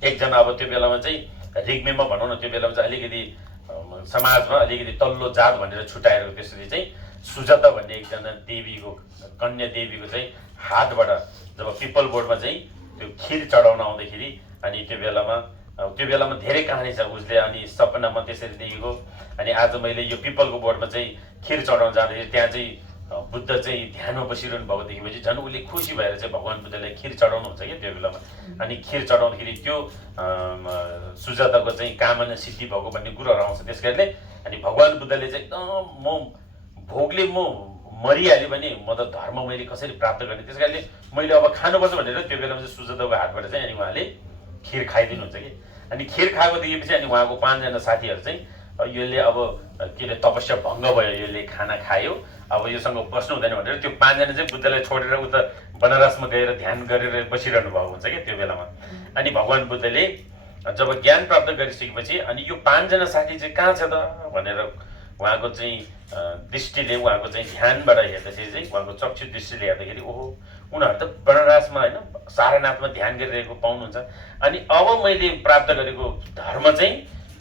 एकजना अब त्यो बेलामा चाहिँ रिग्मेमा भनौँ न त्यो बेलामा चाहिँ अलिकति समाजमा अलिकति तल्लो जात भनेर छुट्याएर त्यसरी चाहिँ सुजाता भन्ने एकजना देवीको कन्या देवीको चाहिँ हातबाट जब पिपल बोर्डमा चाहिँ त्यो खिर चढाउन आउँदाखेरि अनि त्यो बेलामा धेरै कहानी छ। उसले अनि सपनामा त्यसरी देखेको अनि आज मैले यो पिपलको बोर्डमा चाहिँ खिर चढाउन जाँदाखेरि त्यहाँ चाहिँ बुद्ध चाहिँ ध्यानमा बसिरहनु भएको देखेपछि झन् उसले खुसी भएर चाहिँ भगवान बुद्धलाई खिर चढाउनु हुन्छ कि त्यो बेलामा। अनि खिर चढाउँदाखेरि त्यो सुजाताको चाहिँ कामना सिद्धि भएको भन्ने कुरोहरू आउँछ। त्यस कारणले अनि भगवान बुद्धले चाहिँ एकदम म भोगले म मरिहालेँ भने म त धर्म मैले कसरी प्राप्त गर्ने, त्यस कारणले मैले अब खानुपर्छ भनेर त्यो बेलामा चाहिँ सुजाताको हातबाट चाहिँ अनि उहाँले खिर खाइदिनुहुन्छ कि। अनि खिर खाएको देखेपछि अनि उहाँको 5 जना साथीहरू चाहिँ यसले अब के अरे तपस्या भङ्ग भयो, यसले खाना खायो, अब योसँग बस्नु हुँदैन भनेर त्यो 5 जना चाहिँ बुद्धलाई छोडेर उता बनारसमा गएर ध्यान गरेर बसिरहनु भएको हुन्छ कि त्यो बेलामा। अनि भगवान बुद्धले जब ज्ञान प्राप्त गरिसकेपछि अनि यो 5 जना साथी चाहिँ कहाँ छ त भनेर उहाँको चाहिँ दृष्टिले उहाँको चाहिँ ध्यानबाट हेर्दाखेरि चाहिँ उहाँको चक्षु दृष्टिले हेर्दाखेरि ओहो उनीहरू त बनारसमा होइन सारनाथमा ध्यान गरिरहेको पाउनुहुन्छ। अनि अब मैले प्राप्त गरेको धर्म चाहिँ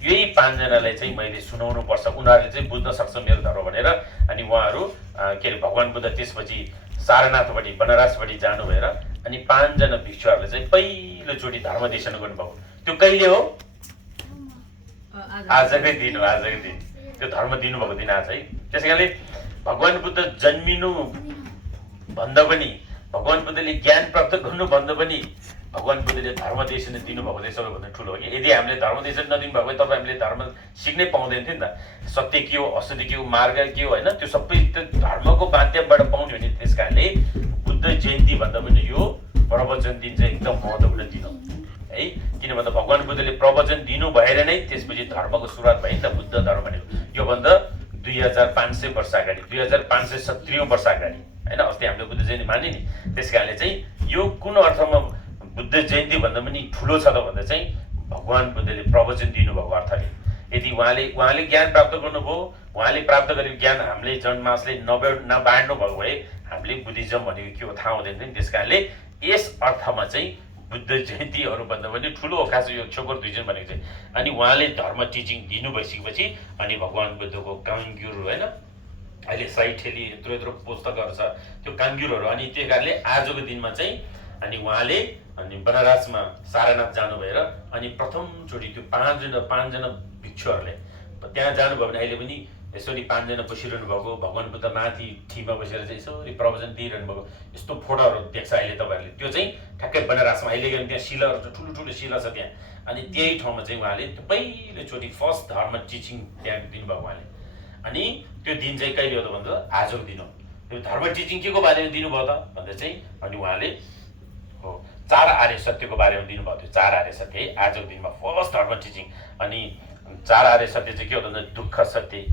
यही 5 जनालाई चाहिँ मैले सुनाउनु पर्छ, उनीहरूले चाहिँ बुझ्न सक्छ मेरो धर्म भनेर अनि उहाँहरू के अरे भगवान बुद्ध त्यसपछि सारनाथपट्टि बनारसपट्टि जानु भएर अनि 5 जना भिक्षुहरूले चाहिँ पहिलोचोटि धर्म देशन गर्नुभएको। त्यो कहिले हो? आजकै दिन हो, आजकै दिन त्यो धर्म दिनुभएको दिन आज है। त्यस कारणले भगवान बुद्ध जन्मिनु भन्दा पनि भगवान बुद्धले ज्ञान प्राप्त गर्नु भन्दा पनि भगवान बुद्धले धर्म देशन दिनुभएको चाहिँ सबैभन्दा ठुलो हो कि। यदि हामीले धर्म देशन नदिनु भएको भए तपाईँ हामीले धर्म सिक्नै पाउँदैन थियो नि त। सत्य के हो, असत्य के हो, मार्ग के हो होइन त्यो सबै त्यो धर्मको माध्यमबाट पाउने हो नि। त्यस कारणले बुद्ध जयन्ती भन्दा पनि यो प्रवचन दिन चाहिँ एकदम महत्त्वपूर्ण दिन हो है। किन भन्दा भगवान बुद्धले प्रवचन दिनु भएर नै त्यसपछि धर्मको सुरुवात भयो नि त बुद्ध धर्म भनेको। योभन्दा 2500 वर्ष अगाडि 2570 वर्ष अगाडि होइन अस्ति हामीले बुद्ध जयन्ती माने नि। त्यस कारणले चाहिँ यो कुन अर्थमा बुद्ध जयन्ती भन्दा पनि ठुलो छ त भन्दा चाहिँ भगवान बुद्धले प्रवचन दिनुभएको अर्थले। यदि उहाँले ज्ञान प्राप्त गर्नुभयो, उहाँले प्राप्त गरेको ज्ञान हामीले जनमासले नबाँड्नु भएको भए हामीले बुद्धिज्म भनेको के हो थाहा हुँदैन थियो नि। त्यस कारणले यस अर्थमा चाहिँ बुद्ध जयन्तीहरू भन्दा पनि ठुलो हो खास यो छोकर दुईजन भनेको चाहिँ। अनि उहाँले धर्म टिचिङ दिनु भइसकेपछि अनि भगवान बुद्धको काङ्ग्युर होइन अहिले साइठेली यत्रो पुस्तकहरू छ त्यो काङ्ग्युरहरू अनि त्यही कारणले आजको दिनमा चाहिँ अनि उहाँले अनि बनारसमा सारनाथ जानु भएर अनि प्रथमचोटि त्यो 5 जना भिक्षुहरूले त्यहाँ जानुभयो भने अहिले पनि यसरी 5 जना बसिरहनु भएको भगवान बुद्ध माथि ठिमा बसेर चाहिँ यसरी प्रवचन दिइरहनु भएको यस्तो फोटोहरू देख्छ अहिले तपाईँहरूले। त्यो चाहिँ ठ्याक्कै बनारसमा अहिले गयो भने त्यहाँ शिलाहरू ठुलो शिला छ त्यहाँ अनि त्यही ठाउँमा चाहिँ उहाँले पहिलोचोटि फर्स्ट धर्म टिचिङ त्यहाँ दिनुभयो उहाँले। अनि त्यो दिन चाहिँ कहिले हो त भन्दा आजको दिन हो। त्यो धर्म टिचिङ के को बारेमा दिनुभयो त भन्दा चाहिँ अनि उहाँले हो 4 आर्य सत्यको बारेमा दिनुभएको थियो। 4 आर्य सत्य आजको दिनमा फर्स्ट धर्म टिचिङ। अनि 4 आर्य सत्य चाहिँ के हो भन्दा दुःख सत्य,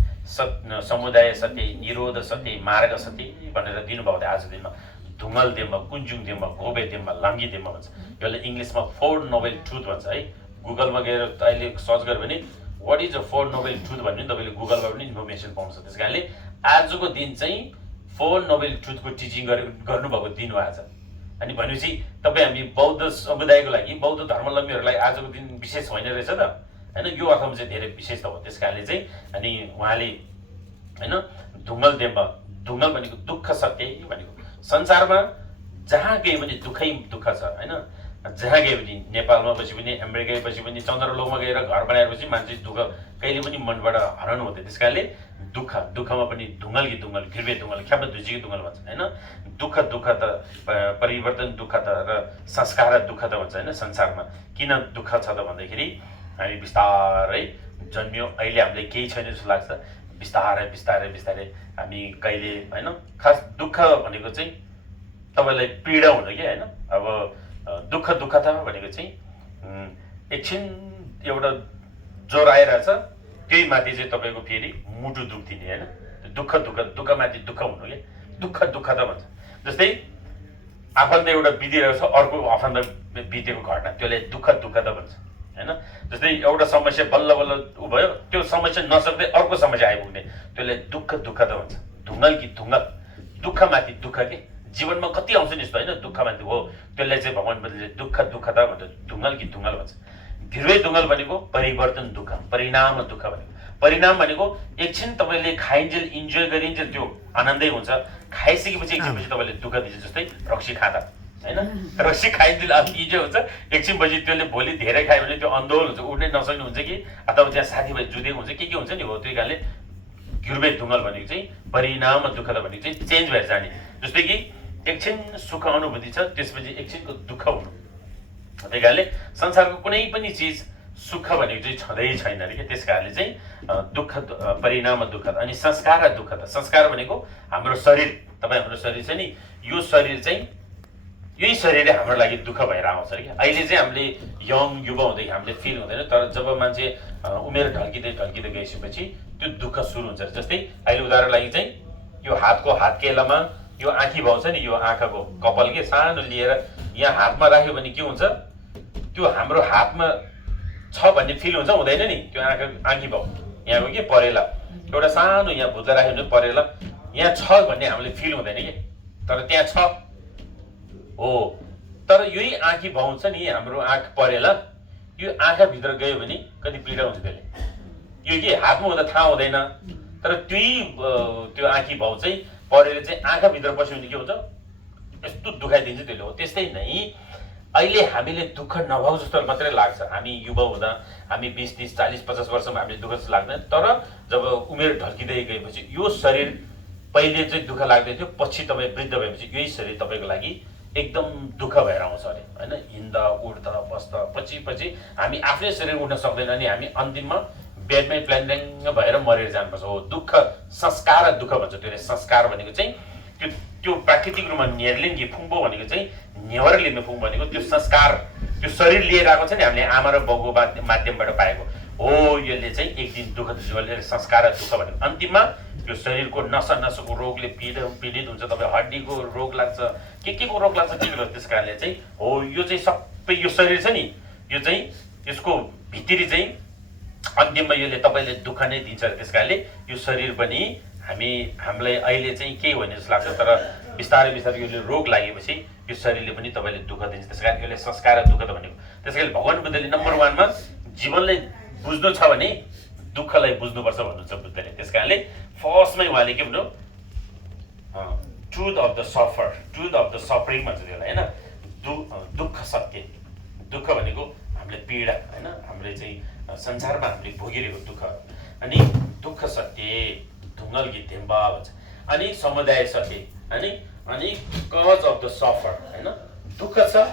समुदाय सत्य, निरोध सत्य, मार्ग सत्य भनेर दिनुभएको थियो आजको दिनमा। धुमल देम्म, कुञ्जुङ देम्म, गोबे देम्म, लाङ्गी देम्म भन्छ। यसलाई इङ्ग्लिसमा 4 नोबेल ट्रुथ भन्छ है। गुगलमा गएर अहिले सर्च गर्यो भने what is a 4 noble truth भन्ने तपाईँले गुगलमा पनि इन्फर्मेसन पाउनुहुन्छ। त्यस कारणले आजको दिन चाहिँ 4 नोबेल ट्रुथको टिचिङ गर्नुभएको दिन हो आज। अनि भनेपछि तपाईँ हामी बौद्ध समुदायको लागि बौद्ध धर्मावलम्बीहरूलाई आजको दिन विशेष होइन रहेछ त होइन। यो अर्थमा चाहिँ धेरै विशेष त हो। त्यस कारणले चाहिँ अनि उहाँले होइन धुङ्गल देम्ब, धुङ्गल भनेको दुःख सत्य भनेको संसारमा जहाँ गए पनि दुःखै दुःख छ होइन। जहाँ गए पनि नेपालमा बसे पनि अमेरिका बसे पनि चन्द्रलोकमा गएर घर बनाएपछि मान्छे दुःख कहिले पनि मनबाट हराउनु हुँदैन। त्यस कारणले दुःखमा पनि धुङ्गल कि धुङ्गल घिर्बे धुङ्गल ख्याप दुजी धुङ्गल भन्छ होइन। दुःख त परिवर्तन दुःख त र संस्कार दुःख त भन्छ होइन। संसारमा किन दुःख छ त भन्दाखेरि हामी बिस्तारै जन्मियो, अहिले हामीलाई केही छैन जस्तो लाग्छ, बिस्तारै हामी कहिले होइन। खास दुःख भनेको चाहिँ तपाईँलाई पीडा हुँदैन कि होइन। अब दुःख त भनेको चाहिँ एकछिन एउटा ज्वरो आइरहेछ त्यही माथि चाहिँ तपाईँको फेरि मुटु दुख्दिने होइन दुःखमाथि दुःख हुनु के दुःख त भन्छ। जस्तै आफन्त एउटा बितिरहेको छ अर्को आफन्त बितेको घटना त्यसले दुःख त भन्छ होइन। जस्तै एउटा समस्या बल्ल बल्ल उ भयो त्यो समस्या नसक्दै अर्को समस्या आइपुग्ने त्यसले दुःख त भन्छ। ढुङ्गल कि ढुङ्गल दुःखमाथि दुःख के जीवनमा कति आउँछ नि यस्तो होइन दुःखमाथि हो त्यसलाई चाहिँ भगवान् बुद्धले दुःख त भन्छ। ढुङ्गल कि ढुङ्गल भन्छ। ध्रुवे ढुङ्गल भनेको परिवर्तन दुःख परिणाम दुःख भनेको परिणाम भनेको एकछिन तपाईँले खाइन्जेल इन्जोय गरिन्जेल त्यो आनन्दै हुन्छ खाइसकेपछि एकछिनपछि तपाईँले दुःख दिन्छ। जस्तै रक्सी खाँदा होइन रक्सी खाइन्जेल अब इन्जोय हुन्छ एकछिनपछि त्यसले भोलि धेरै खायो भने त्यो आन्दोलन हुन्छ उठ्नै नसक्ने हुन्छ कि अथवा त्यहाँ साथीभाइ जुधेको हुन्छ के हुन्छ नि हो त्यही कारणले ध्रुवे ढुङ्गल भनेको चाहिँ परिणाम दुःख त भनेको चाहिँ चेन्ज भएर जाने। जस्तै कि एकछिन सुख अनुभूति छ त्यसपछि एकछिनको दुःख हुनु त्यही कारणले संसारको कुनै पनि चिज सुख भनेको चाहिँ छँदै छैन अरे क्या। त्यस कारणले चाहिँ दुःख परिणाम दुःख अनि संस्कार दुःख त संस्कार भनेको हाम्रो शरीर तपाईँ हाम्रो शरीर छ नि यो शरीर चाहिँ यही शरीरले हाम्रो लागि दुःख भएर आउँछ अरे क्या। अहिले चाहिँ हामीले यङ युवा हुँदै हामीले फिल हुँदैन तर जब मान्छे उमेर ढल्किँदै गइसकेपछि त्यो दुःख सुरु हुन्छ। जस्तै अहिले उदाहरण लागि चाहिँ यो हातको हातकेलामा यो आँखी भाउ छ नि यो आँखाको कपाल के सानो लिएर यहाँ हातमा राख्यो भने के हुन्छ त्यो हाम्रो हातमा छ भन्ने फिल हुन्छ हुँदैन नि त्यो आँखी भाउ यहाँको के परेला एउटा सानो यहाँ भुत्ला राख्यो भने परेला यहाँ छ भन्ने हामीले फिल हुँदैन कि तर त्यहाँ छ हो। तर यही आँखी भाउ छ नि हाम्रो आँख परेला यो आँखाभित्र गयो भने कति पीडा हुन्छ त्यसले यो के हातमा हुँदा थाहा हुँदैन तर त्यही त्यो आँखी भाउ चाहिँ परेर चाहिँ आँखाभित्र पस्यो भने के हुन्छ यस्तो दुखाइदिन्छ त्यसले हो। त्यस्तै नै अहिले हामीले दुःख नभाउ जस्तो मात्रै लाग्छ हामी युवा हुँदा हामी 20, 30, 40, 50 वर्षमा हामीले दुःख जस्तो लाग्दैन तर जब उमेर ढल्किँदै गएपछि यो शरीर पहिले चाहिँ दुःख लाग्दै थियो पछि तपाईँ वृद्ध भएपछि यही शरीर तपाईँको लागि एकदम दुःख भएर आउँछ अरे होइन। हिँड्दा उठ्दा बस्दा पछि हामी आफ्नै शरीर उठ्न सक्दैन अनि हामी अन्तिममा बेडमै प्ल्याङ भएर मरेर जानुपर्छ हो। दुःख संस्कार दुःख भन्छ त्यसले संस्कार भनेको चाहिँ त्यो प्राकृतिक रूपमा नेर्लिङ्गी फुङ्बो भनेको चाहिँ नेवर लिने फुङ भनेको त्यो संस्कार त्यो शरीर लिएर आएको छ नि हामीले आमा र बाउको माध्यमबाट पाएको हो। यसले चाहिँ एक दिन दुःख दिन्छ संस्कार दुःख भनेको अन्तिममा त्यो शरीरको नसाको रोगले पीडित हुन्छ तपाईँ हड्डीको रोग लाग्छ के को रोग लाग्छ के लाग्छ त्यस कारणले चाहिँ हो यो चाहिँ सबै यो शरीर छ नि यो चाहिँ यसको भित्री चाहिँ अन्तिममा यसले तपाईँले दुःख नै दिन्छ। त्यस कारणले यो शरीर पनि हामीलाई अहिले चाहिँ केही होइन जस्तो लाग्छ तर बिस्तारै यसले रोग लागेपछि यो शरीरले पनि तपाईँले दुःख दिन्छ। त्यस कारण यसले संस्कार दुःख त भनेको त्यस कारण भगवान् बुद्धले नम्बर 1 मा जीवनलाई बुझ्नु छ भने दुःखलाई बुझ्नुपर्छ भन्नुहुन्छ बुद्धले। त्यस कारणले फर्स्टमै उहाँले के भन्नु ट्रुथ अफ द सफरिङ भन्छ त्यसलाई होइन दुःख सत्य दुःख भनेको हामीलाई पीडा होइन हामीले चाहिँ संसारमा हामीले भोगिरहेको दुःख अनि दुःख सत्य ढुङ्गल कि धेम्बा भन्छ अनि समुदाय सत्य अनि कज अफ द सफर होइन दुःख छ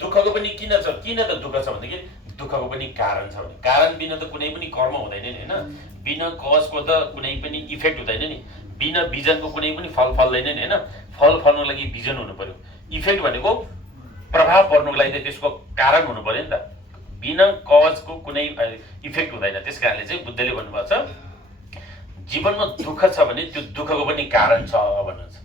दुःखको पनि किन त दुःख छ भनेदेखि दुःखको पनि कारण छ भने कारण बिना त कुनै पनि कर्म हुँदैन नि होइन बिना कजको त कुनै पनि इफेक्ट हुँदैन नि बिना बिजनको कुनै पनि फल फल्दैन नि होइन फल फल्नको लागि बिजन हुनु पर्यो इफेक्ट भनेको प्रभाव पर्नुको लागि त त्यसको कारण हुनु पर्यो नि त बिना कजको कुनै इफेक्ट हुँदैन। त्यस कारणले चाहिँ बुद्धले भन्नुभएको छ जीवनमा दुःख छ भने त्यो दुःखको पनि कारण छ भन्नुहुन्छ।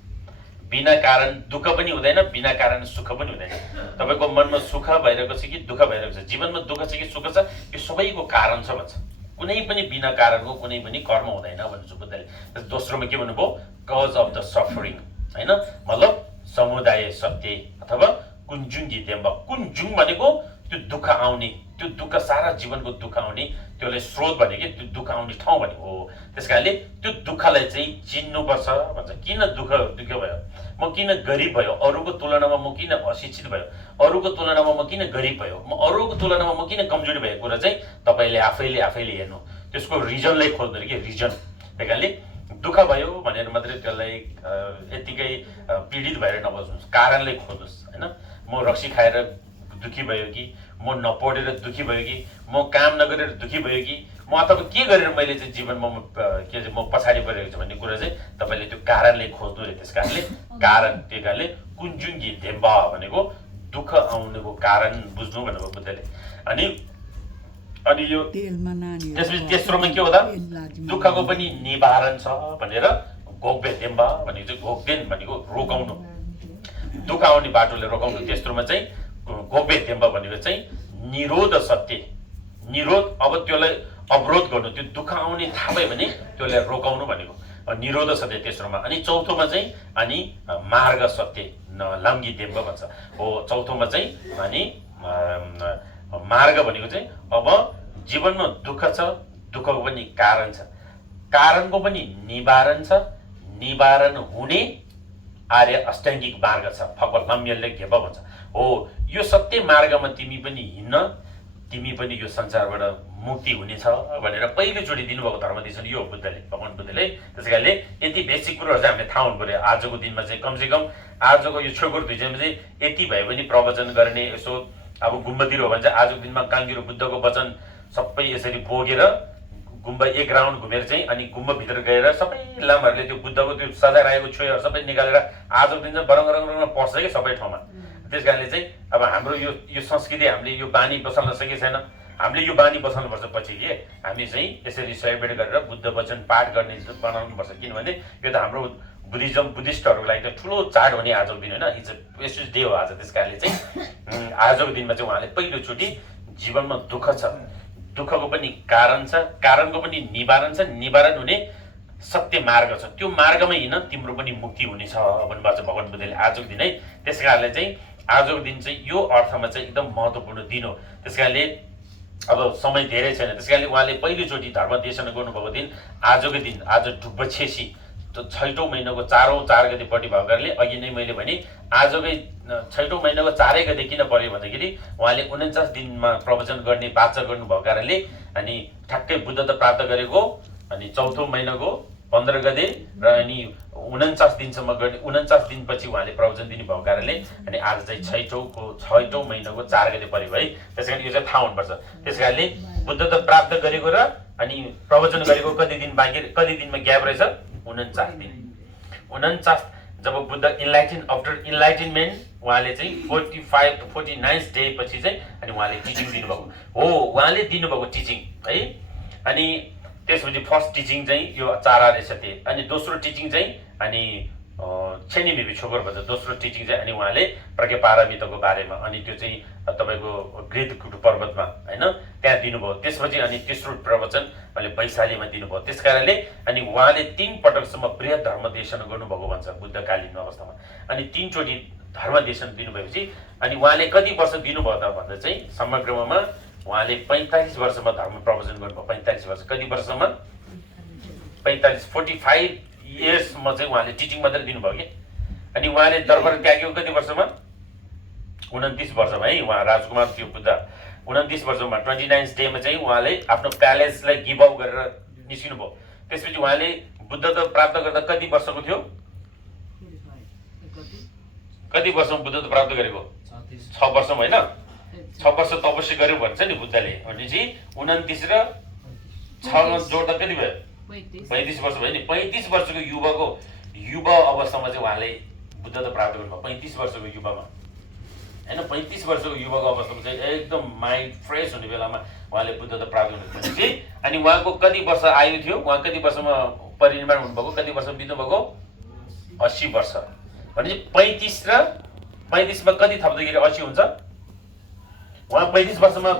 बिना कारण दुःख पनि हुँदैन बिना कारण सुख पनि हुँदैन। तपाईँको मनमा सुख भइरहेको छ कि दुःख भइरहेको छ जीवनमा दुःख छ कि सुख छ यो सबैको कारण छ भन्छ। कुनै पनि बिना कारणको कुनै पनि कर्म हुँदैन भन्नुहुन्छ बुद्धले। दोस्रोमा के भन्नुभयो कज अफ द सफरिङ होइन मतलब समुदाय सत्य अथवा कुञ्जुङ जितेम्ब कुञ्जुङ भनेको त्यो दुःख आउने त्यो दुःख सारा जीवनको दुःख आउने त्यसले स्रोत भनेको त्यो दुःख आउने ठाउँ भनेको हो। त्यस कारणले त्यो दुःखलाई चाहिँ चिन्नुपर्छ भन्छ। किन दुःख भयो म किन गरिब भयो अरूको तुलनामा म किन अशिक्षित भयो अरूको तुलनामा म किन गरिब भयो म अरूको तुलनामा म किन कमजोरी भएको कुरा चाहिँ तपाईँले आफैले हेर्नु त्यसको रिजनलाई खोज्नु कि रिजन। त्यही कारणले दुःख भयो भनेर मात्रै त्यसलाई यतिकै पीडित भएर नबस्नुहोस् कारणले खोज्नुहोस् होइन। म रक्सी खाएर दुखी भयो कि म नपढेर दुखी भयो कि म काम नगरेर दुखी भयो कि म अथवा के गरेर मैले चाहिँ जीवनमा म पछाडि परेको छु भन्ने कुरा चाहिँ तपाईँले त्यो कारणले खोज्नु रे। त्यस कारणले कारण त्यही कारणले कुञ्जुङ्गी धेम्बा भनेको दुःख आउनुको कारण बुझ्नु भन्नुभयो बुद्धले। अनि अनि यो त्यसपछि तेस्रोमा के हो त दुःखको पनि निवारण छ भनेर गोब्बे देम्बा भनेको चाहिँ गोब्देन भनेको रोकाउनु दुःख आउने बाटोले रोकाउनु। तेस्रोमा चाहिँ गोब्बे देम्बा भनेको चाहिँ निरोध सत्य निरोध अब त्यसलाई अवरोध गर्नु त्यो दुःख आउने थाहा भयो भने त्यसलाई रोकाउनु भनेको निरोध सत्य तेस्रोमा। अनि चौथोमा चाहिँ अनि मार्ग सत्य लाङ्गी देम्बा भन्छ हो। चौथोमा चाहिँ अनि मार्ग भनेको चाहिँ अब जीवनमा दुःख छ दुःखको पनि कारण छ कारणको पनि निवारण छ निवारण हुने आर्य अष्टाङ्गिक मार्ग छ फक्क लम्यलले घेप भन्छ हो। यो सत्य मार्गमा तिमी पनि हिँड्न तिमी पनि यो संसारबाट मुक्ति हुनेछ भनेर पहिलोचोटि दिनुभएको धर्मदेशन यो बुद्धले भगवान बुद्धले। त्यसै कारणले यति बेसिक कुरोहरू चाहिँ हामीले थाहा हुनु पर्यो। आजको दिनमा चाहिँ कमसेकम आजको यो छोकर भिडियोमा चाहिँ यति भए पनि प्रवचन गर्ने यसो अब गुम्बातिर हो भने चाहिँ आजको दिनमा काङ्गिरो बुद्धको वचन सबै यसरी बोकेर गुम्बा एक राउन्ड घुमेर चाहिँ अनि गुम्बाभित्र गएर सबै लामाहरूले त्यो बुद्धको त्यो सजाइरहेको छोइहरू सबै निकालेर आजको दिन चाहिँ रङमा पर्छ कि सबै ठाउँमा। त्यस कारणले चाहिँ अब हाम्रो यो संस्कृति हामीले यो बानी बसाल्न सकेको छैन। हामीले यो बानी बसाल्नुपर्छ पछि के हामी चाहिँ यसरी सेलिब्रेट गरेर बुद्ध वचन पाठ गर्ने बनाउनुपर्छ किनभने यो त हाम्रो बुद्धिस्टहरूको लागि त ठुलो चाड हो नि आजको दिन होइन। इट्स प्रेसियस डे हो आज। त्यस कारणले चाहिँ आजको दिनमा चाहिँ उहाँले पहिलोचोटि जीवनमा दुःख छ दुःखको पनि कारण छ कारणको पनि निवारण छ निवारण हुने सत्य मार्ग छ त्यो मार्गमा हिँड्न तिम्रो पनि मुक्ति हुनेछ भन्नुभएको छ भगवान बुद्धले आजको दिन है। त्यस कारणले चाहिँ आजको दिन चाहिँ यो अर्थमा चाहिँ एकदम महत्त्वपूर्ण दिन हो। त्यस कारणले अब समय धेरै छैन त्यस कारणले उहाँले पहिलोचोटि धर्म देशना गर्नुभएको दिन आजको दिन आज डुब्बछेसी छैटौँ महिनाको 4 गतेपट्टि भएको कारणले अघि नै मैले भने आजकै छैटौँ महिनाको 4 गते किन पर्यो भन्दाखेरि उहाँले 49 दिनमा प्रवचन गर्ने वाचा गर्नुभएको कारणले अनि ठ्याक्कै बुद्धता प्राप्त गरेको अनि चौथो महिनाको 15 गते र अनि 49 दिनसम्म गर्ने 49 दिनपछि उहाँले प्रवचन दिनुभएको कारणले अनि आज चाहिँ छैटौँ महिनाको 4 गते पर्यो है। त्यस कारण यो चाहिँ थाहा हुनुपर्छ। त्यस कारणले बुद्धता प्राप्त गरेको र अनि प्रवचन गरेको कति दिनमा ग्याप रहेछ 49 दिन 49 जब बुद्ध आफ्टर इन्लाइटेनमेन्ट उहाँले चाहिँ 49 डे पछि चाहिँ अनि उहाँले टिचिङ दिनुभएको हो। उहाँले दिनुभएको टिचिङ है। अनि त्यसपछि फर्स्ट टिचिङ चाहिँ यो 4 आर्य सत्य अनि दोस्रो टिचिङ चाहिँ अनि छेनी बेबी छोकर भन्छ दोस्रो टिचिङ चाहिँ अनि उहाँले प्रज्ञापारमिताको बारेमा अनि त्यो चाहिँ तपाईँको गृहकुट पर्वतमा होइन त्यहाँ दिनुभयो। त्यसपछि अनि तेस्रो प्रवचन उहाँले वैशालीमा दिनुभयो। त्यस कारणले अनि उहाँले 3 पटकसम्म बृहत धर्म देशन गर्नुभएको भन्छ बुद्धकालीन अवस्थामा। अनि 3 चोटि धर्म देशन दिनुभएपछि अनि उहाँले कति वर्ष दिनुभयो त भन्दा चाहिँ समग्रमा उहाँले 45 वर्षमा धर्म प्रवचन गर्नुभयो। 45 वर्ष कति वर्षसम्म 45 इयर्समा चाहिँ उहाँले टिचिङ मात्रै दिनुभयो कि। अनि उहाँले दरबार त्यागेको कति वर्षमा 29 वर्षमा है। उहाँ राजकुमार थियो बुद्ध 29 वर्षमा 29 डेमा चाहिँ उहाँले आफ्नो प्यालेसलाई गिभ अप गरेर निस्किनु भयो। त्यसपछि उहाँले बुद्धता प्राप्त गर्दा कति वर्षको थियो कति वर्षमा बुद्धता प्राप्त गरेको 6 वर्षमा होइन 6 वर्ष तपस्या गर्यो भन्छ नि बुद्धले भनेपछि 29 र 6 जोड्दा कति भयो 35 वर्ष भयो नि। 35 वर्षको युवा अवस्थामा चाहिँ उहाँले बुद्धता प्राप्त गर्नुभयो 35 वर्षको युवामा होइन। 35 वर्षको युवाको अवस्थामा चाहिँ एकदम माइन्ड फ्रेस हुने बेलामा उहाँले बुद्धता प्राप्त गर्नुभएपछि अनि उहाँको कति वर्ष आयु थियो उहाँ कति वर्षमा परिनिर्वाण हुनुभएको कति वर्षमा बित्नुभएको 80 वर्ष भनेपछि 35 र 35 मा कति थप्दाखेरि 80 हुन्छ उहाँ 35 वर्षमा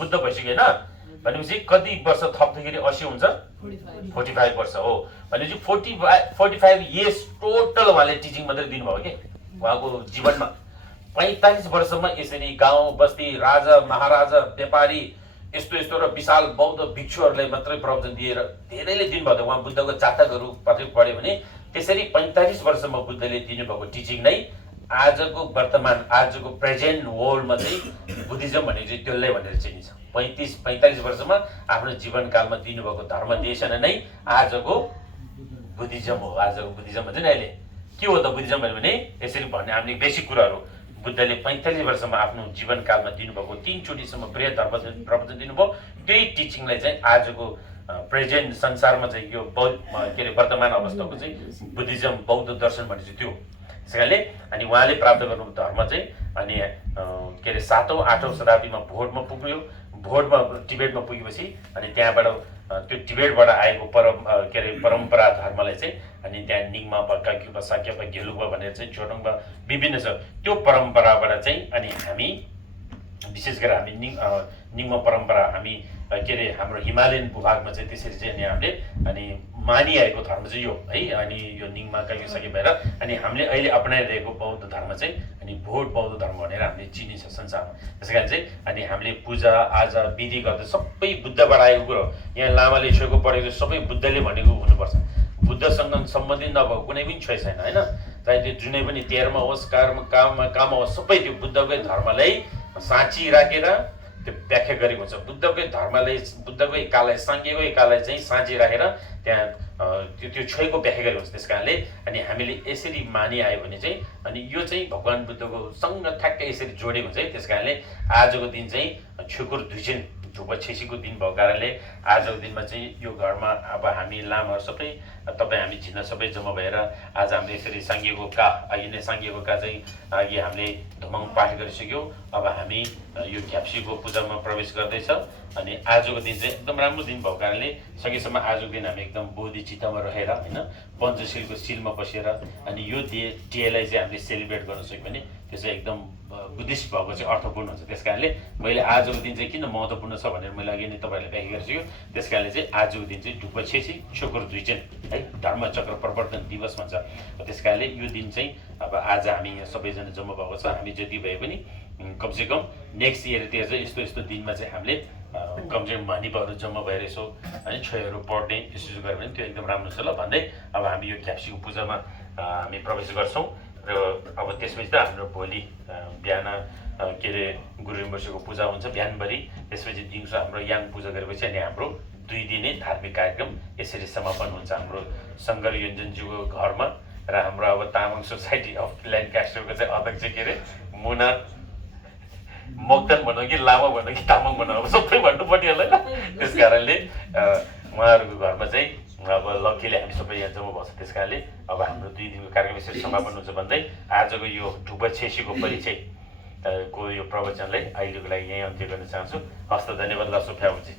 बुद्ध भइसक्यो होइन भनेपछि कति वर्ष थप्दाखेरि 80 हुन्छ 45 वर्ष हो। भनेपछि 45 इयर्स टोटल उहाँले टिचिङ मात्रै दिनुभयो कि उहाँको जीवनमा। 45 वर्षमा यसरी गाउँ बस्ती राजा महाराजा व्यापारी यस्तो र विशाल बौद्ध भिक्षुहरूलाई मात्रै प्रवचन दिएर धेरैले दिनुभयो। उहाँ बुद्धको जातकहरू पढ्यो भने त्यसरी 45 वर्षमा बुद्धले दिनुभएको टिचिङ नै आजको वर्तमान आजको प्रेजेन्ट वर्ल्डमा चाहिँ बुद्धिज्म भनेको चाहिँ त्यसलाई भनेर चिनिन्छ। 45 वर्षमा आफ्नो जीवनकालमा दिनुभएको धर्म देशन नै आजको बुद्धिज्म हो। आजको बुद्धिज्म भन्छ नि अहिले के हो त बुद्धिज्म भने यसरी भन्ने हामीले बेसिक कुराहरू बुद्धले 45 वर्षमा आफ्नो जीवनकालमा दिनुभएको 3 चोटिसम्म बृहत धर्म प्रवचन दिनुभयो। त्यही टिचिङलाई चाहिँ आजको प्रेजेन्ट संसारमा चाहिँ यो के अरे वर्तमान अवस्थाको चाहिँ बुद्धिज्म बौद्ध दर्शन भनेपछि त्यो त्यसैले अनि उहाँले प्राप्त गर्नुभएको धर्म चाहिँ अनि के अरे 7औं 8औं शताब्दीमा भोटमा पुग्यो। भोटमा टिबेटमा पुगेपछि अनि त्यहाँबाट त्यो टिबेटबाट आएको परम्परा धर्मलाई चाहिँ अनि त्यहाँ निङमा काक्युपा साक्यपा घेलुपा भनेर चाहिँ जोटोङमा विभिन्न छ त्यो परम्पराबाट चाहिँ अनि हामी विशेष गरेर हामी निङमा परम्परा हामी हाम्रो हिमालयन भूभागमा चाहिँ त्यसरी चाहिँ अनि हामीले अनि मानिआएको धर्म चाहिँ यो है अनि यो निङमा काक्युसाक्य भएर अनि हामीले अहिले अपनाइरहेको बौद्ध धर्म चाहिँ अनि भोट बौद्ध धर्म भनेर हामीले चिनिन्छ संसारमा त्यसै कारण चाहिँ अनि हामीले पूजा आजा विधि गर्दा सबै बुद्धबाट आएको कुरो यहाँ लामाले छोएको पढेको सबै बुद्धले भनेको हुनुपर्छ बुद्धसँग सम्बन्धित नभएको कुनै पनि छोइ छैन होइन चाहे त्यो जुनै पनि तेह्रमा होस् काममा होस् सबै त्यो बुद्धकै धर्मलाई साँची राखेर त्यो व्याख्या गरेको हुन्छ बुद्धकै धर्मलाई बुद्धकै काललाई साङ्घेकै काललाई चाहिँ साँची राखेर त्यहाँ त्यो छोएको व्याख्या गरेको हुन्छ त्यस कारणले अनि हामीले यसरी मानिआयो भने चाहिँ अनि यो चाहिँ भगवान् बुद्धको सँग ठ्याक्कै यसरी जोडेको हुन्छ है त्यस कारणले आजको दिन चाहिँ छुकुर धुइचेन धुप छेसीको दिन भएको कारणले आजको दिनमा चाहिँ यो घरमा अब हामी लामाहरू सबै तपाईँ हामी झिन्न सबै जम्मा भएर आज हामीले यसरी साङ्गिएको का अघि नै साङ्गिएको का चाहिँ अघि हामीले धुमाङ पाठ गरिसक्यौँ अब हामी यो घ्याप्सीको पूजामा प्रवेश गर्दैछ अनि आजको दिन चाहिँ एकदम राम्रो दिन भएको कारणले सकेसम्म आजको दिन हामी एकदम बोधि चित्तमा रहेर होइन पञ्चशीलको शिलमा बसेर अनि यो डेलाई चाहिँ हामीले सेलिब्रेट गर्न सक्यौँ भने त्यो चाहिँ एकदम बुद्धिस्ट भएको चाहिँ अर्थपूर्ण हुन्छ त्यस कारणले मैले आजको दिन चाहिँ किन महत्त्वपूर्ण छ भनेर मैले अघि नै तपाईँहरूले व्याख्या गरिसक्यो त्यस कारणले चाहिँ आजको दिन चाहिँ ढुक्क छेसी छोकर धुइचेन है धर्मचक्र प्रवर्तन दिवस भन्छ त्यस कारणले यो दिन चाहिँ अब आज हामी यहाँ सबैजना जम्मा भएको छ हामी जति भए पनि कमसेकम नेक्स्ट इयरतिर चाहिँ यस्तो यस्तो दिनमा चाहिँ हामीले कमसेकम मानिपहरू जम्मा भएर यसो होइन छोइहरू पढ्ने यसो गऱ्यो भने त्यो एकदम राम्रो छ ल भन्दै अब हामी यो घ्याप्सीको पूजामा हामी प्रवेश गर्छौँ र अब त्यसपछि त हाम्रो भोलि बिहान के अरे गुरु रिम्पोछेको पूजा हुन्छ बिहानभरि त्यसपछि दिउँसो हाम्रो याङ पूजा गरेपछि अनि हाम्रो 2 दिने धार्मिक कार्यक्रम यसरी समापन हुन्छ हाम्रो शङ्कर योन्जनज्यूको घरमा र हाम्रो अब तामाङ सोसाइटी अफ ल्यान्डकास्टरको चाहिँ अध्यक्ष के अरे मुना मोक्तान भनौँ कि लामा भनौँ कि तामाङ भनौँ अब सबै भन्नु पर्ने होला त्यस कारणले उहाँहरूको घरमा चाहिँ अब लक्कीले हामी सबै यहाँ जम्मा भएको छ त्यस कारणले अब हाम्रो 2 दिनको कार्यक्रम यसरी समापन हुन्छ भन्दै आजको यो ढुक्क छेसीको परिचय को यो प्रवचनलाई अहिलेको लागि यहीँ अन्त्य गर्न चाहन्छु हस्त धन्यवाद दर्शक फ्याउजी